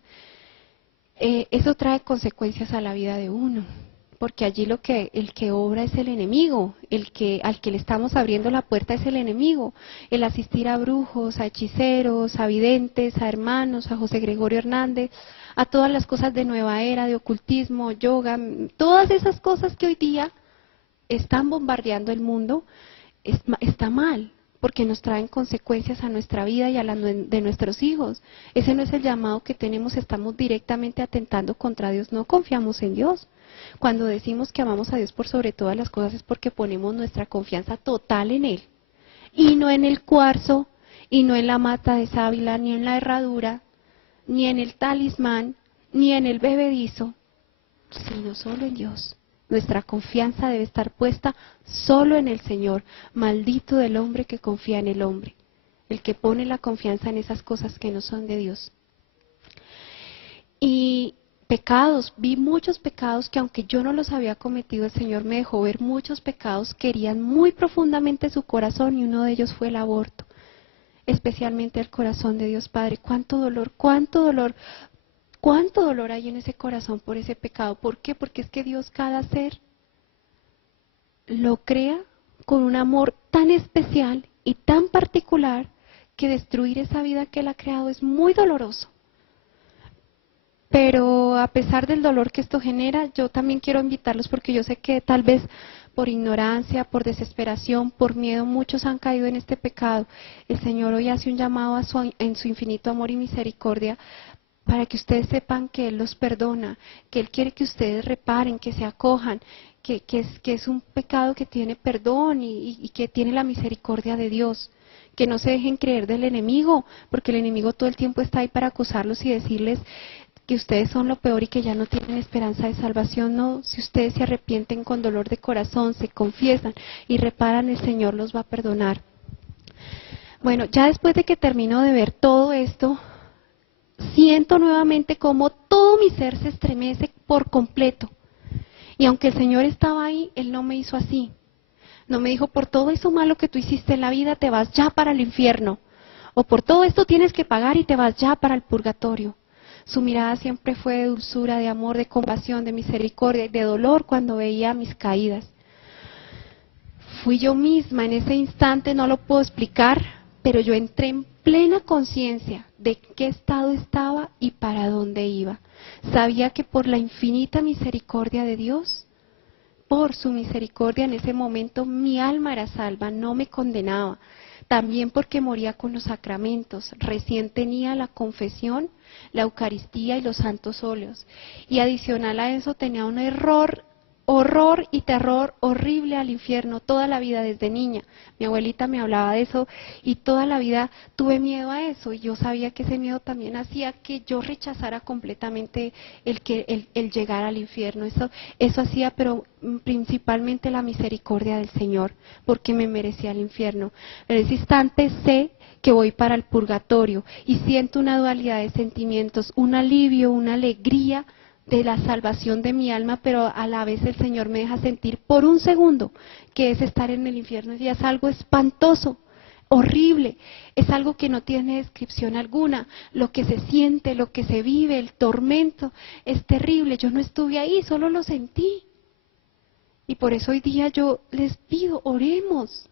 eso trae consecuencias a la vida de uno, porque allí el que obra es el enemigo, al que le estamos abriendo la puerta es el enemigo. El asistir a brujos, a hechiceros, a videntes, a hermanos, a José Gregorio Hernández, a todas las cosas de nueva era, de ocultismo, yoga, todas esas cosas que hoy día están bombardeando el mundo, está mal, porque nos traen consecuencias a nuestra vida y a la de nuestros hijos. Ese no es el llamado que tenemos, estamos directamente atentando contra Dios, no confiamos en Dios. Cuando decimos que amamos a Dios por sobre todas las cosas es porque ponemos nuestra confianza total en Él, y no en el cuarzo, y no en la mata de sábila, ni en la herradura, ni en el talismán, ni en el bebedizo, sino solo en Dios. Nuestra confianza debe estar puesta solo en el Señor. Maldito del hombre que confía en el hombre, el que pone la confianza en esas cosas que no son de Dios. Y pecados, vi muchos pecados que aunque yo no los había cometido, el Señor me dejó ver muchos pecados que herían muy profundamente su corazón, y uno de ellos fue el aborto, especialmente el corazón de Dios Padre. Cuánto dolor, cuánto dolor. ¿Cuánto dolor hay en ese corazón por ese pecado? ¿Por qué? Porque es que Dios cada ser lo crea con un amor tan especial y tan particular que destruir esa vida que Él ha creado es muy doloroso. Pero a pesar del dolor que esto genera, yo también quiero invitarlos, porque yo sé que tal vez por ignorancia, por desesperación, por miedo, muchos han caído en este pecado. El Señor hoy hace un llamado en su infinito amor y misericordia, para que ustedes sepan que Él los perdona, que Él quiere que ustedes reparen, que se acojan, que es un pecado que tiene perdón y que tiene la misericordia de Dios. Que no se dejen creer del enemigo, porque el enemigo todo el tiempo está ahí para acusarlos y decirles que ustedes son lo peor y que ya no tienen esperanza de salvación. No, si ustedes se arrepienten con dolor de corazón, se confiesan y reparan, el Señor los va a perdonar. Bueno, ya después de que termino de ver todo esto, siento nuevamente como todo mi ser se estremece por completo. Y aunque el Señor estaba ahí, Él no me hizo así. No me dijo, por todo eso malo que tú hiciste en la vida, te vas ya para el infierno. O por todo esto tienes que pagar y te vas ya para el purgatorio. Su mirada siempre fue de dulzura, de amor, de compasión, de misericordia y de dolor cuando veía mis caídas. Fui yo misma en ese instante, no lo puedo explicar, pero yo entré en plena conciencia de qué estado estaba y para dónde iba. Sabía que por la infinita misericordia de Dios, por su misericordia en ese momento mi alma era salva, no me condenaba. También porque moría con los sacramentos, recién tenía la confesión, la Eucaristía y los santos óleos. Y adicional a eso tenía un horror y terror horrible al infierno toda la vida desde niña. Mi abuelita me hablaba de eso y toda la vida tuve miedo a eso, y yo sabía que ese miedo también hacía que yo rechazara completamente el llegar al infierno. Eso hacía, pero principalmente la misericordia del Señor, porque me merecía el infierno. En ese instante sé que voy para el purgatorio y siento una dualidad de sentimientos, un alivio, una alegría de la salvación de mi alma, pero a la vez el Señor me deja sentir por un segundo que es estar en el infierno, y es algo espantoso, horrible, es algo que no tiene descripción alguna. Lo que se siente, lo que se vive, el tormento, es terrible. Yo no estuve ahí, solo lo sentí. Y por eso hoy día yo les pido, oremos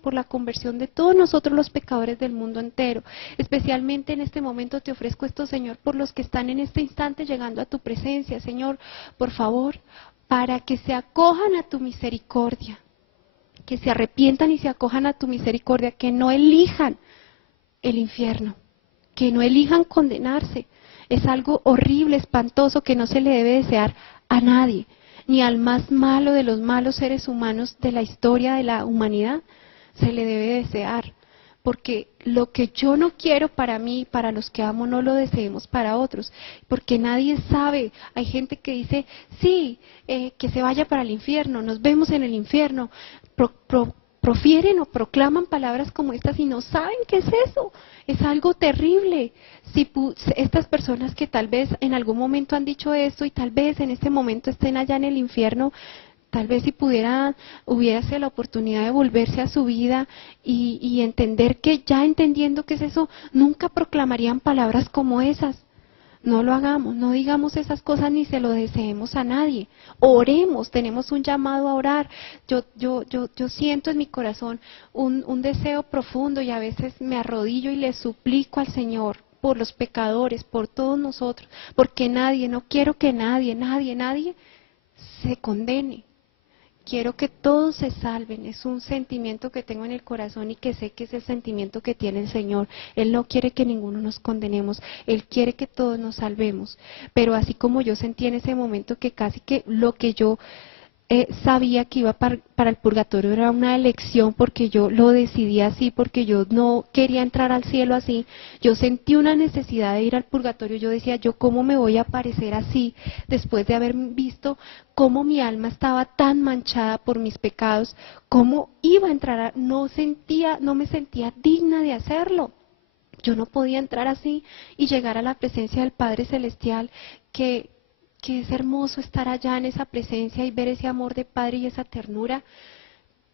por la conversión de todos nosotros los pecadores del mundo entero. Especialmente en este momento te ofrezco esto, Señor, por los que están en este instante llegando a tu presencia, Señor, por favor, para que se acojan a tu misericordia, que se arrepientan y se acojan a tu misericordia, que no elijan el infierno, que no elijan condenarse. Es algo horrible, espantoso, que no se le debe desear a nadie, ni al más malo de los malos seres humanos de la historia de la humanidad se le debe desear, porque lo que yo no quiero para mí, para los que amo, no lo deseemos para otros, porque nadie sabe. Hay gente que dice, sí, que se vaya para el infierno, nos vemos en el infierno, profieren o proclaman palabras como estas y no saben qué es eso. Es algo terrible. Si estas personas que tal vez en algún momento han dicho esto y tal vez en este momento estén allá en el infierno, tal vez si hubiese la oportunidad de volverse a su vida y entender que ya entendiendo qué es eso, nunca proclamarían palabras como esas. No lo hagamos, no digamos esas cosas ni se lo deseemos a nadie. Oremos, tenemos un llamado a orar. Yo siento en mi corazón un deseo profundo y a veces me arrodillo y le suplico al Señor por los pecadores, por todos nosotros, porque nadie, no quiero que nadie se condene. Quiero que todos se salven, es un sentimiento que tengo en el corazón y que sé que es el sentimiento que tiene el Señor. Él no quiere que ninguno nos condenemos, Él quiere que todos nos salvemos. Pero así como yo sentí en ese momento que casi que lo que yo sabía que iba para el purgatorio era una elección porque yo lo decidí así, porque yo no quería entrar al cielo así, yo sentí una necesidad de ir al purgatorio. Yo decía, yo cómo me voy a aparecer así después de haber visto cómo mi alma estaba tan manchada por mis pecados, cómo iba a entrar, no me sentía digna de hacerlo. Yo no podía entrar así y llegar a la presencia del Padre Celestial, que es hermoso estar allá en esa presencia y ver ese amor de Padre y esa ternura.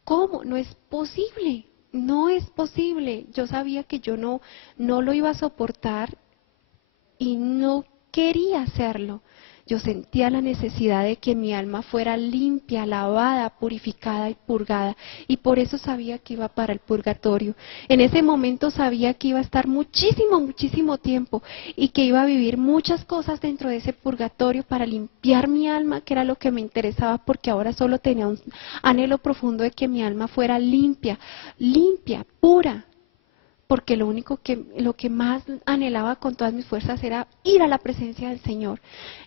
¿Cómo? No es posible, no es posible. Yo sabía que yo no lo iba a soportar y no quería hacerlo. Yo sentía la necesidad de que mi alma fuera limpia, lavada, purificada y purgada, y por eso sabía que iba para el purgatorio. En ese momento sabía que iba a estar muchísimo tiempo y que iba a vivir muchas cosas dentro de ese purgatorio para limpiar mi alma, que era lo que me interesaba, porque ahora solo tenía un anhelo profundo de que mi alma fuera limpia, pura. Porque lo que más anhelaba con todas mis fuerzas era ir a la presencia del Señor.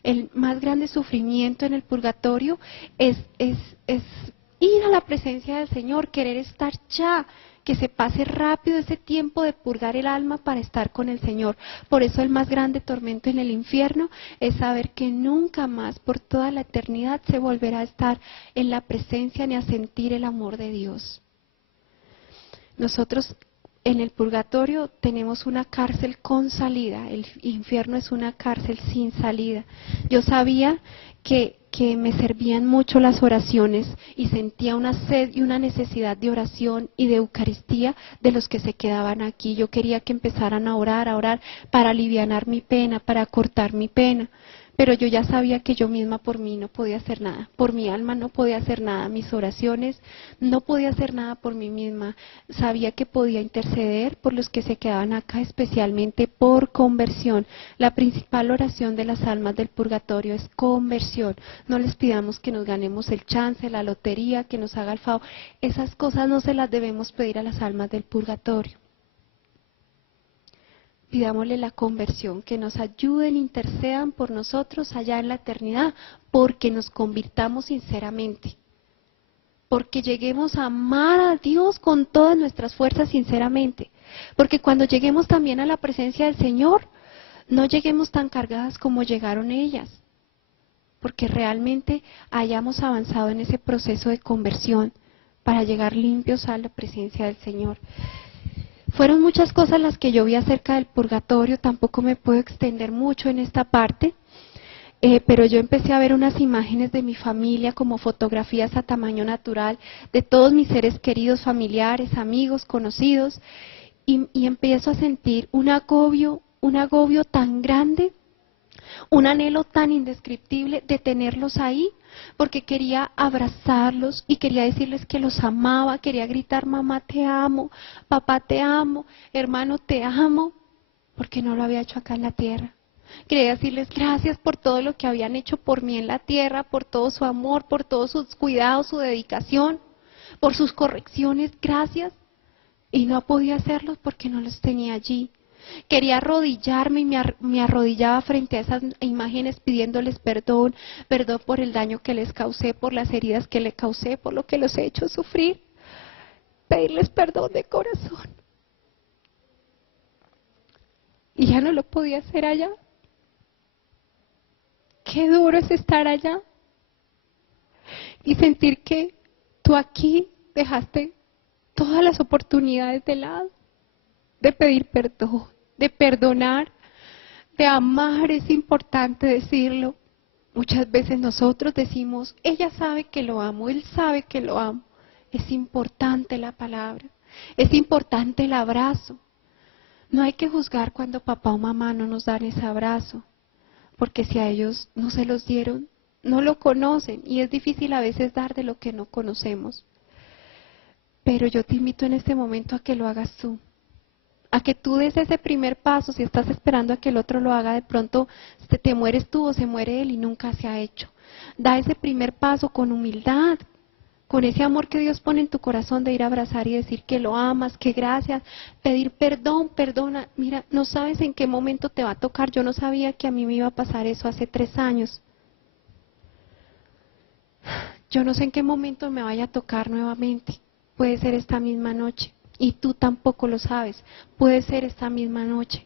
El más grande sufrimiento en el purgatorio es ir a la presencia del Señor, querer estar ya, que se pase rápido ese tiempo de purgar el alma para estar con el Señor. Por eso el más grande tormento en el infierno es saber que nunca más, por toda la eternidad, se volverá a estar en la presencia ni a sentir el amor de Dios. Nosotros en el purgatorio tenemos una cárcel con salida, el infierno es una cárcel sin salida. Yo sabía que me servían mucho las oraciones y sentía una sed y una necesidad de oración y de Eucaristía de los que se quedaban aquí. Yo quería que empezaran a orar para alivianar mi pena, para cortar mi pena. Pero yo ya sabía que yo misma por mí no podía hacer nada, por mi alma no podía hacer nada, mis oraciones no podía hacer nada por mí misma. Sabía que podía interceder por los que se quedaban acá, especialmente por conversión. La principal oración de las almas del purgatorio es conversión. No les pidamos que nos ganemos el chance, la lotería, que nos haga el favor. Esas cosas no se las debemos pedir a las almas del purgatorio. Pidámosle la conversión, que nos ayuden, intercedan por nosotros allá en la eternidad, porque nos convirtamos sinceramente, porque lleguemos a amar a Dios con todas nuestras fuerzas sinceramente, porque cuando lleguemos también a la presencia del Señor, no lleguemos tan cargadas como llegaron ellas, porque realmente hayamos avanzado en ese proceso de conversión para llegar limpios a la presencia del Señor. Fueron muchas cosas las que yo vi acerca del purgatorio, tampoco me puedo extender mucho en esta parte, pero yo empecé a ver unas imágenes de mi familia como fotografías a tamaño natural, de todos mis seres queridos, familiares, amigos, conocidos, y empiezo a sentir un agobio tan grande, un anhelo tan indescriptible de tenerlos ahí, porque quería abrazarlos y quería decirles que los amaba, quería gritar, mamá te amo, papá te amo, hermano te amo, porque no lo había hecho acá en la tierra. Quería decirles gracias por todo lo que habían hecho por mí en la tierra, por todo su amor, por todos sus cuidados, su dedicación, por sus correcciones, gracias. Y no podía hacerlos porque no los tenía allí. Quería arrodillarme y me arrodillaba frente a esas imágenes pidiéndoles perdón por el daño que les causé, por las heridas que les causé, por lo que los he hecho sufrir. Pedirles perdón de corazón. Y ya no lo podía hacer allá. Qué duro es estar allá y sentir que tú aquí dejaste todas las oportunidades de lado, de pedir perdón, de perdonar, de amar. Es importante decirlo. Muchas veces nosotros decimos, ella sabe que lo amo, él sabe que lo amo. Es importante la palabra, es importante el abrazo. No hay que juzgar cuando papá o mamá no nos dan ese abrazo. porque si a ellos no se los dieron, no lo conocen y es difícil a veces dar de lo que no conocemos. Pero yo te invito en este momento a que lo hagas tú, a que tú des ese primer paso. Si estás esperando a que el otro lo haga, de pronto te mueres tú o se muere él y nunca se ha hecho. Da ese primer paso con humildad, con ese amor que Dios pone en tu corazón de ir a abrazar y decir que lo amas, que gracias, pedir perdón, perdona. Mira, no sabes en qué momento te va a tocar. Yo no sabía que a mí me iba a pasar eso hace 3 años. Yo no sé en qué momento me vaya a tocar nuevamente. Puede ser esta misma noche. Y tú tampoco lo sabes. Puede ser esta misma noche.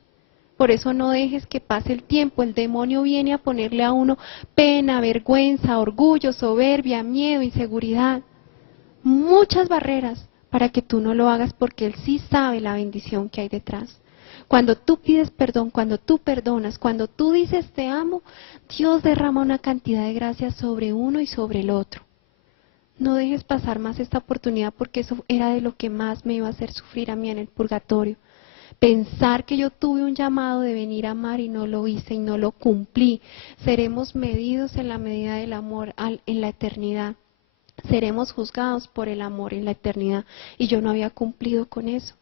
Por eso no dejes que pase el tiempo. El demonio viene a ponerle a uno pena, vergüenza, orgullo, soberbia, miedo, inseguridad. Muchas barreras para que tú no lo hagas, porque Él sí sabe la bendición que hay detrás. Cuando tú pides perdón, cuando tú perdonas, cuando tú dices te amo, Dios derrama una cantidad de gracias sobre uno y sobre el otro. No dejes pasar más esta oportunidad, porque eso era de lo que más me iba a hacer sufrir a mí en el purgatorio. Pensar que yo tuve un llamado de venir a amar y no lo hice y no lo cumplí. Seremos medidos en la medida del amor en la eternidad. Seremos juzgados por el amor en la eternidad y yo no había cumplido con eso.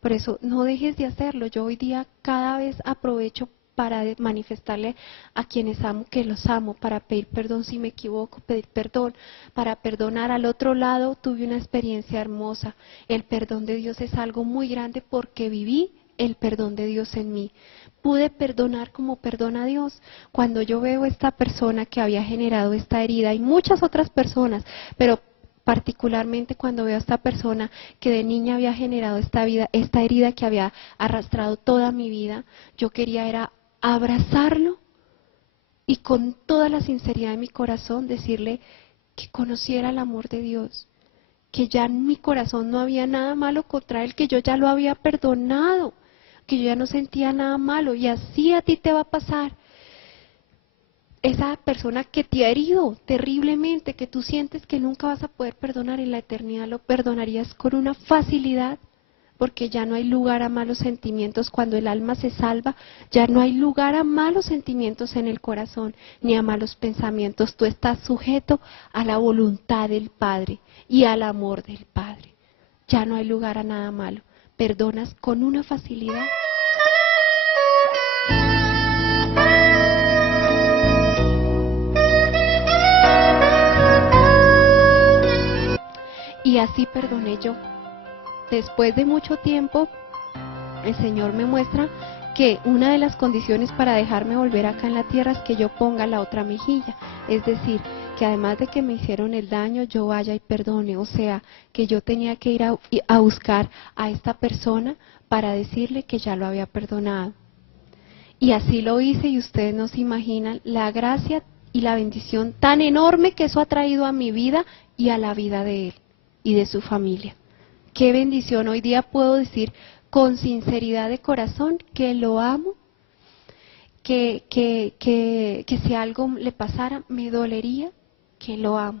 Por eso no dejes de hacerlo. Yo hoy día cada vez aprovecho para manifestarle a quienes amo que los amo, para pedir perdón si me equivoco, pedir perdón, para perdonar. Al otro lado tuve una experiencia hermosa. El perdón de Dios es algo muy grande porque viví el perdón de Dios en mí. Pude perdonar como perdona Dios. Cuando yo veo a esta persona que había generado esta herida y muchas otras personas, pero particularmente cuando veo a esta persona que de niña había generado esta herida que había arrastrado toda mi vida, yo quería era abrazarlo y con toda la sinceridad de mi corazón decirle que conociera el amor de Dios, que ya en mi corazón no había nada malo contra él, que yo ya lo había perdonado, que yo ya no sentía nada malo, y así a ti te va a pasar. Esa persona que te ha herido terriblemente, que tú sientes que nunca vas a poder perdonar, en la eternidad lo perdonarías con una facilidad, porque ya no hay lugar a malos sentimientos. Cuando el alma se salva, ya no hay lugar a malos sentimientos en el corazón, ni a malos pensamientos. Tú estás sujeto a la voluntad del Padre y al amor del Padre. Ya no hay lugar a nada malo. Perdonas con una facilidad. Y así perdoné yo. Después de mucho tiempo, el Señor me muestra que una de las condiciones para dejarme volver acá en la tierra es que yo ponga la otra mejilla. Es decir, que además de que me hicieron el daño, yo vaya y perdone. O sea, que yo tenía que ir a buscar a esta persona para decirle que ya lo había perdonado. Y así lo hice, y ustedes no se imaginan la gracia y la bendición tan enorme que eso ha traído a mi vida y a la vida de él y de su familia. Qué bendición. Hoy día puedo decir con sinceridad de corazón que lo amo, que si algo le pasara me dolería, que lo amo.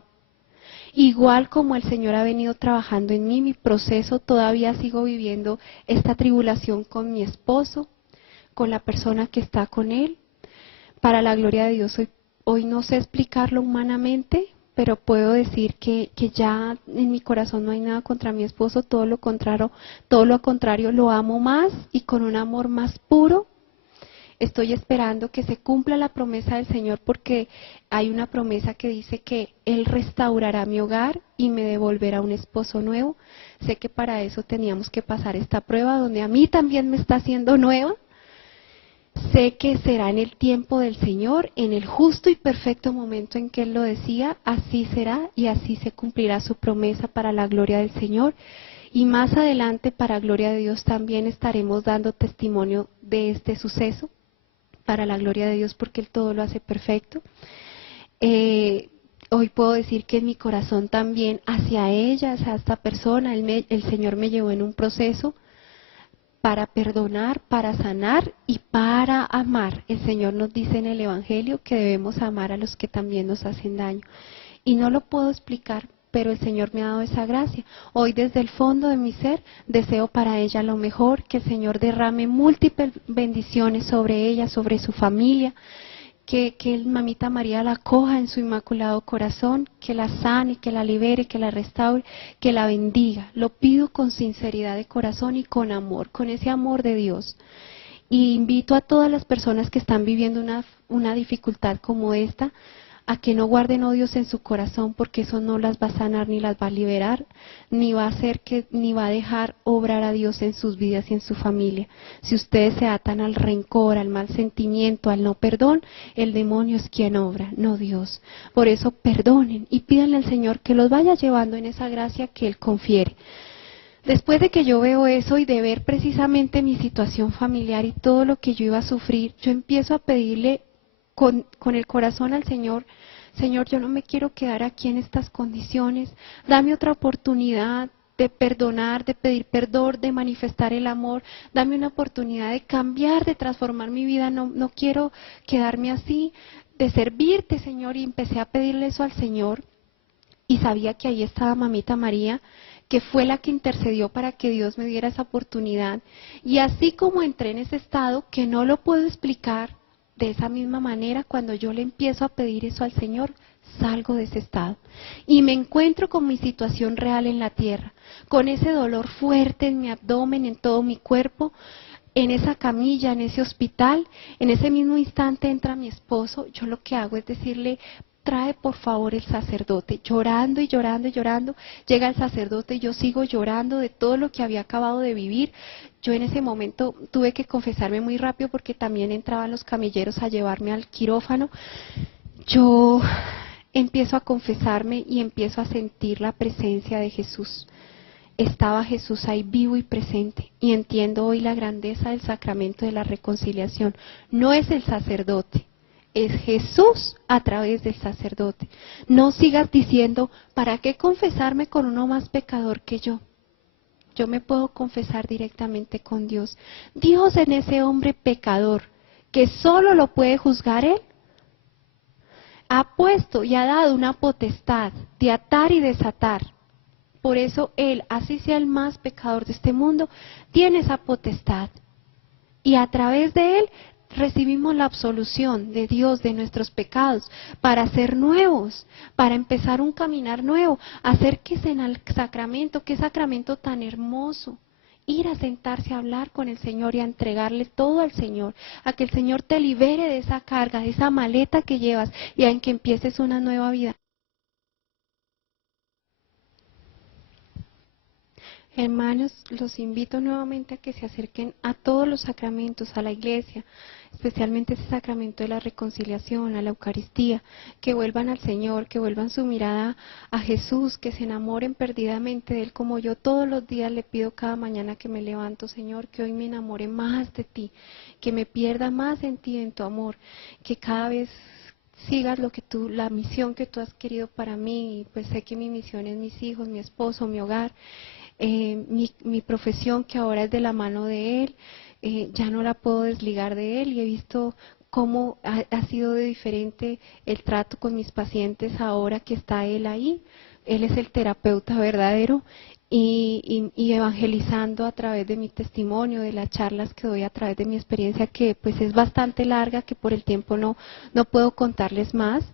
Igual como el Señor ha venido trabajando en mí, mi proceso, todavía sigo viviendo esta tribulación con mi esposo, con la persona que está con él. Para la gloria de Dios, hoy no sé explicarlo humanamente, pero puedo decir que ya en mi corazón no hay nada contra mi esposo, todo lo contrario, lo amo más y con un amor más puro. Estoy esperando que se cumpla la promesa del Señor, porque hay una promesa que dice que Él restaurará mi hogar y me devolverá un esposo nuevo. Sé que para eso teníamos que pasar esta prueba, donde a mí también me está haciendo nueva. Sé que será en el tiempo del Señor, en el justo y perfecto momento en que Él lo decía, así será y así se cumplirá su promesa para la gloria del Señor. Y más adelante, para gloria de Dios, también estaremos dando testimonio de este suceso, para la gloria de Dios, porque Él todo lo hace perfecto. Hoy puedo decir que en mi corazón también hacia ella, hacia esta persona, el Señor me llevó en un proceso para perdonar, para sanar y para amar. El Señor nos dice en el Evangelio que debemos amar a los que también nos hacen daño. Y no lo puedo explicar, pero el Señor me ha dado esa gracia. Hoy desde el fondo de mi ser deseo para ella lo mejor, que el Señor derrame múltiples bendiciones sobre ella, sobre su familia, que Mamita María la acoja en su inmaculado corazón, que la sane, que la libere, que la restaure, que la bendiga. Lo pido con sinceridad de corazón y con amor, con ese amor de Dios. Y invito a todas las personas que están viviendo una dificultad como esta, a que no guarden odios en su corazón, porque eso no las va a sanar ni las va a liberar, ni va a dejar obrar a Dios en sus vidas y en su familia. Si ustedes se atan al rencor, al mal sentimiento, al no perdón, el demonio es quien obra, no Dios. Por eso perdonen y pídanle al Señor que los vaya llevando en esa gracia que Él confiere. Después de que yo veo eso y de ver precisamente mi situación familiar y todo lo que yo iba a sufrir, yo empiezo a pedirle con el corazón al Señor: Señor, yo no me quiero quedar aquí en estas condiciones, dame otra oportunidad de perdonar, de pedir perdón, de manifestar el amor, dame una oportunidad de cambiar, de transformar mi vida, no quiero quedarme así, de servirte, Señor. Y empecé a pedirle eso al Señor, y sabía que ahí estaba Mamita María, que fue la que intercedió para que Dios me diera esa oportunidad. Y así como entré en ese estado, que no lo puedo explicar, de esa misma manera, cuando yo le empiezo a pedir eso al Señor, salgo de ese estado y me encuentro con mi situación real en la tierra, con ese dolor fuerte en mi abdomen, en todo mi cuerpo, en esa camilla, en ese hospital. En ese mismo instante entra mi esposo. Yo lo que hago es decirle: trae por favor el sacerdote. Llorando y llorando y llorando, llega el sacerdote y yo sigo llorando de todo lo que había acabado de vivir. Yo en ese momento tuve que confesarme muy rápido, porque también entraban los camilleros a llevarme al quirófano. Yo empiezo a confesarme y empiezo a sentir la presencia de Jesús. Estaba Jesús ahí vivo y presente, y entiendo hoy la grandeza del sacramento de la reconciliación. No es el sacerdote, es Jesús a través del sacerdote. No sigas diciendo: ¿para qué confesarme con uno más pecador que yo? Yo me puedo confesar directamente con Dios. Dios en ese hombre pecador, que solo lo puede juzgar Él, ha puesto y ha dado una potestad de atar y desatar. Por eso Él, así sea el más pecador de este mundo, tiene esa potestad. Y a través de Él recibimos la absolución de Dios de nuestros pecados, para ser nuevos, para empezar un caminar nuevo. Acérquese al sacramento, qué sacramento tan hermoso. Ir a sentarse a hablar con el Señor y a entregarle todo al Señor, a que el Señor te libere de esa carga, de esa maleta que llevas, y a que empieces una nueva vida. Hermanos, los invito nuevamente a que se acerquen a todos los sacramentos, a la iglesia, especialmente ese sacramento de la reconciliación, a la Eucaristía, que vuelvan al Señor, que vuelvan su mirada a Jesús, que se enamoren perdidamente de Él, como yo todos los días le pido cada mañana que me levanto: Señor, que hoy me enamore más de ti, que me pierda más en ti, en tu amor, que cada vez sigas la misión que tú has querido para mí. Y pues sé que mi misión es mis hijos, mi esposo, mi hogar. Mi profesión, que ahora es de la mano de Él, ya no la puedo desligar de Él, y he visto cómo ha sido de diferente el trato con mis pacientes ahora que está Él ahí. Él es el terapeuta verdadero, y evangelizando a través de mi testimonio, de las charlas que doy, a través de mi experiencia, que pues es bastante larga, que por el tiempo no puedo contarles más.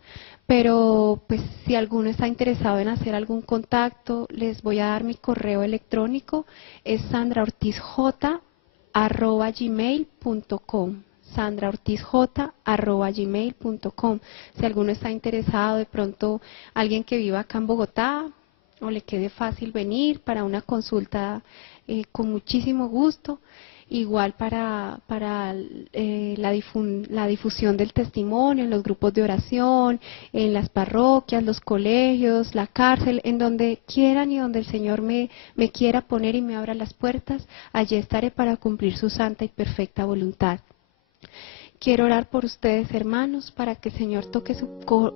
Pero pues si alguno está interesado en hacer algún contacto, les voy a dar mi correo electrónico: es sandraortizj@gmail.com, sandraortizj@gmail.com. Si alguno está interesado, de pronto alguien que viva acá en Bogotá, o le quede fácil venir para una consulta, con muchísimo gusto. Igual para la difusión del testimonio en los grupos de oración, en las parroquias, los colegios, la cárcel, en donde quieran y donde el Señor me quiera poner y me abra las puertas, allí estaré para cumplir su santa y perfecta voluntad. Quiero orar por ustedes, hermanos, para que el Señor toque su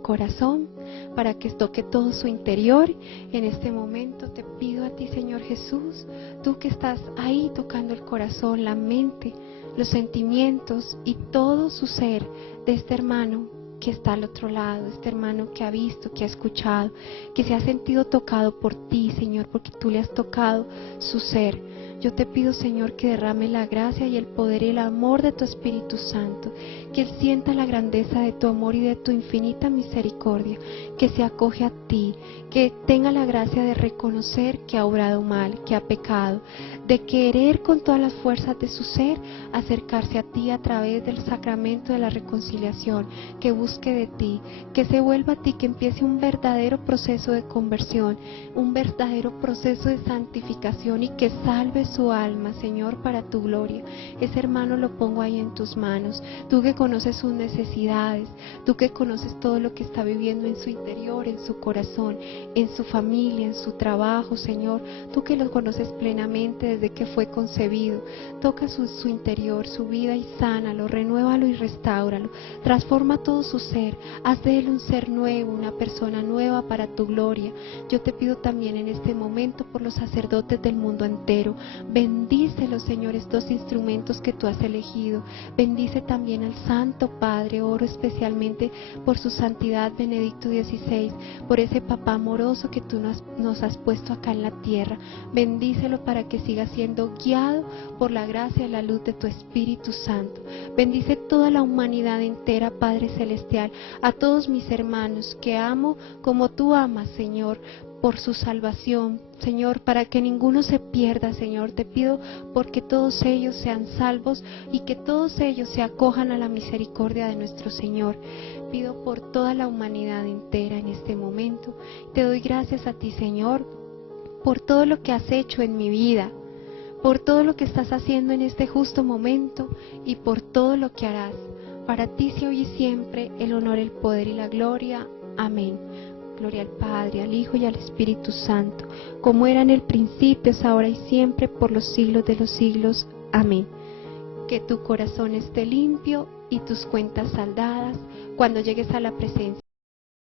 corazón, para que toque todo su interior. En este momento te pido a ti, Señor Jesús, tú que estás ahí tocando el corazón, la mente, los sentimientos y todo su ser de este hermano que está al otro lado, este hermano que ha visto, que ha escuchado, que se ha sentido tocado por ti, Señor, porque tú le has tocado su ser. Yo te pido, Señor, que derrame la gracia y el poder y el amor de tu Espíritu Santo, que Él sienta la grandeza de tu amor y de tu infinita misericordia, que se acoge a ti, que tenga la gracia de reconocer que ha obrado mal, que ha pecado, de querer con todas las fuerzas de su ser acercarse a ti a través del sacramento de la reconciliación, que busque de ti, que se vuelva a ti, que empiece un verdadero proceso de conversión, un verdadero proceso de santificación y que salve su alma, Señor, para tu gloria. Ese hermano lo pongo ahí en tus manos, tú que conoces sus necesidades, tú que conoces todo lo que está viviendo en su interior, en su corazón, en su familia, en su trabajo, Señor, tú que lo conoces plenamente desde que fue concebido. Toca su interior, su vida y sánalo, renuévalo y restáuralo, transforma todo su ser, haz de él un ser nuevo, una persona nueva para tu gloria. Yo te pido también en este momento por los sacerdotes del mundo entero, bendícelos, Señor, estos instrumentos que tú has elegido, bendice también al Santo Padre, oro especialmente por su santidad Benedicto XVI, por ese papá amoroso que tú nos has puesto acá en la tierra, bendícelo para que siga siendo guiado por la gracia y la luz de tu Espíritu Santo. Bendice toda la humanidad entera, Padre Celestial, a todos mis hermanos que amo como tú amas, Señor, por su salvación, Señor, para que ninguno se pierda, Señor. Te pido porque todos ellos sean salvos y que todos ellos se acojan a la misericordia de nuestro Señor. Pido por toda la humanidad entera en este momento. Te doy gracias a ti, Señor, por todo lo que has hecho en mi vida, por todo lo que estás haciendo en este justo momento y por todo lo que harás. Para ti sea hoy y siempre el honor, el poder y la gloria. Amén. Gloria al Padre, al Hijo y al Espíritu Santo, como era en el principio, es ahora y siempre, por los siglos de los siglos. Amén. Que tu corazón esté limpio y tus cuentas saldadas cuando llegues a la presencia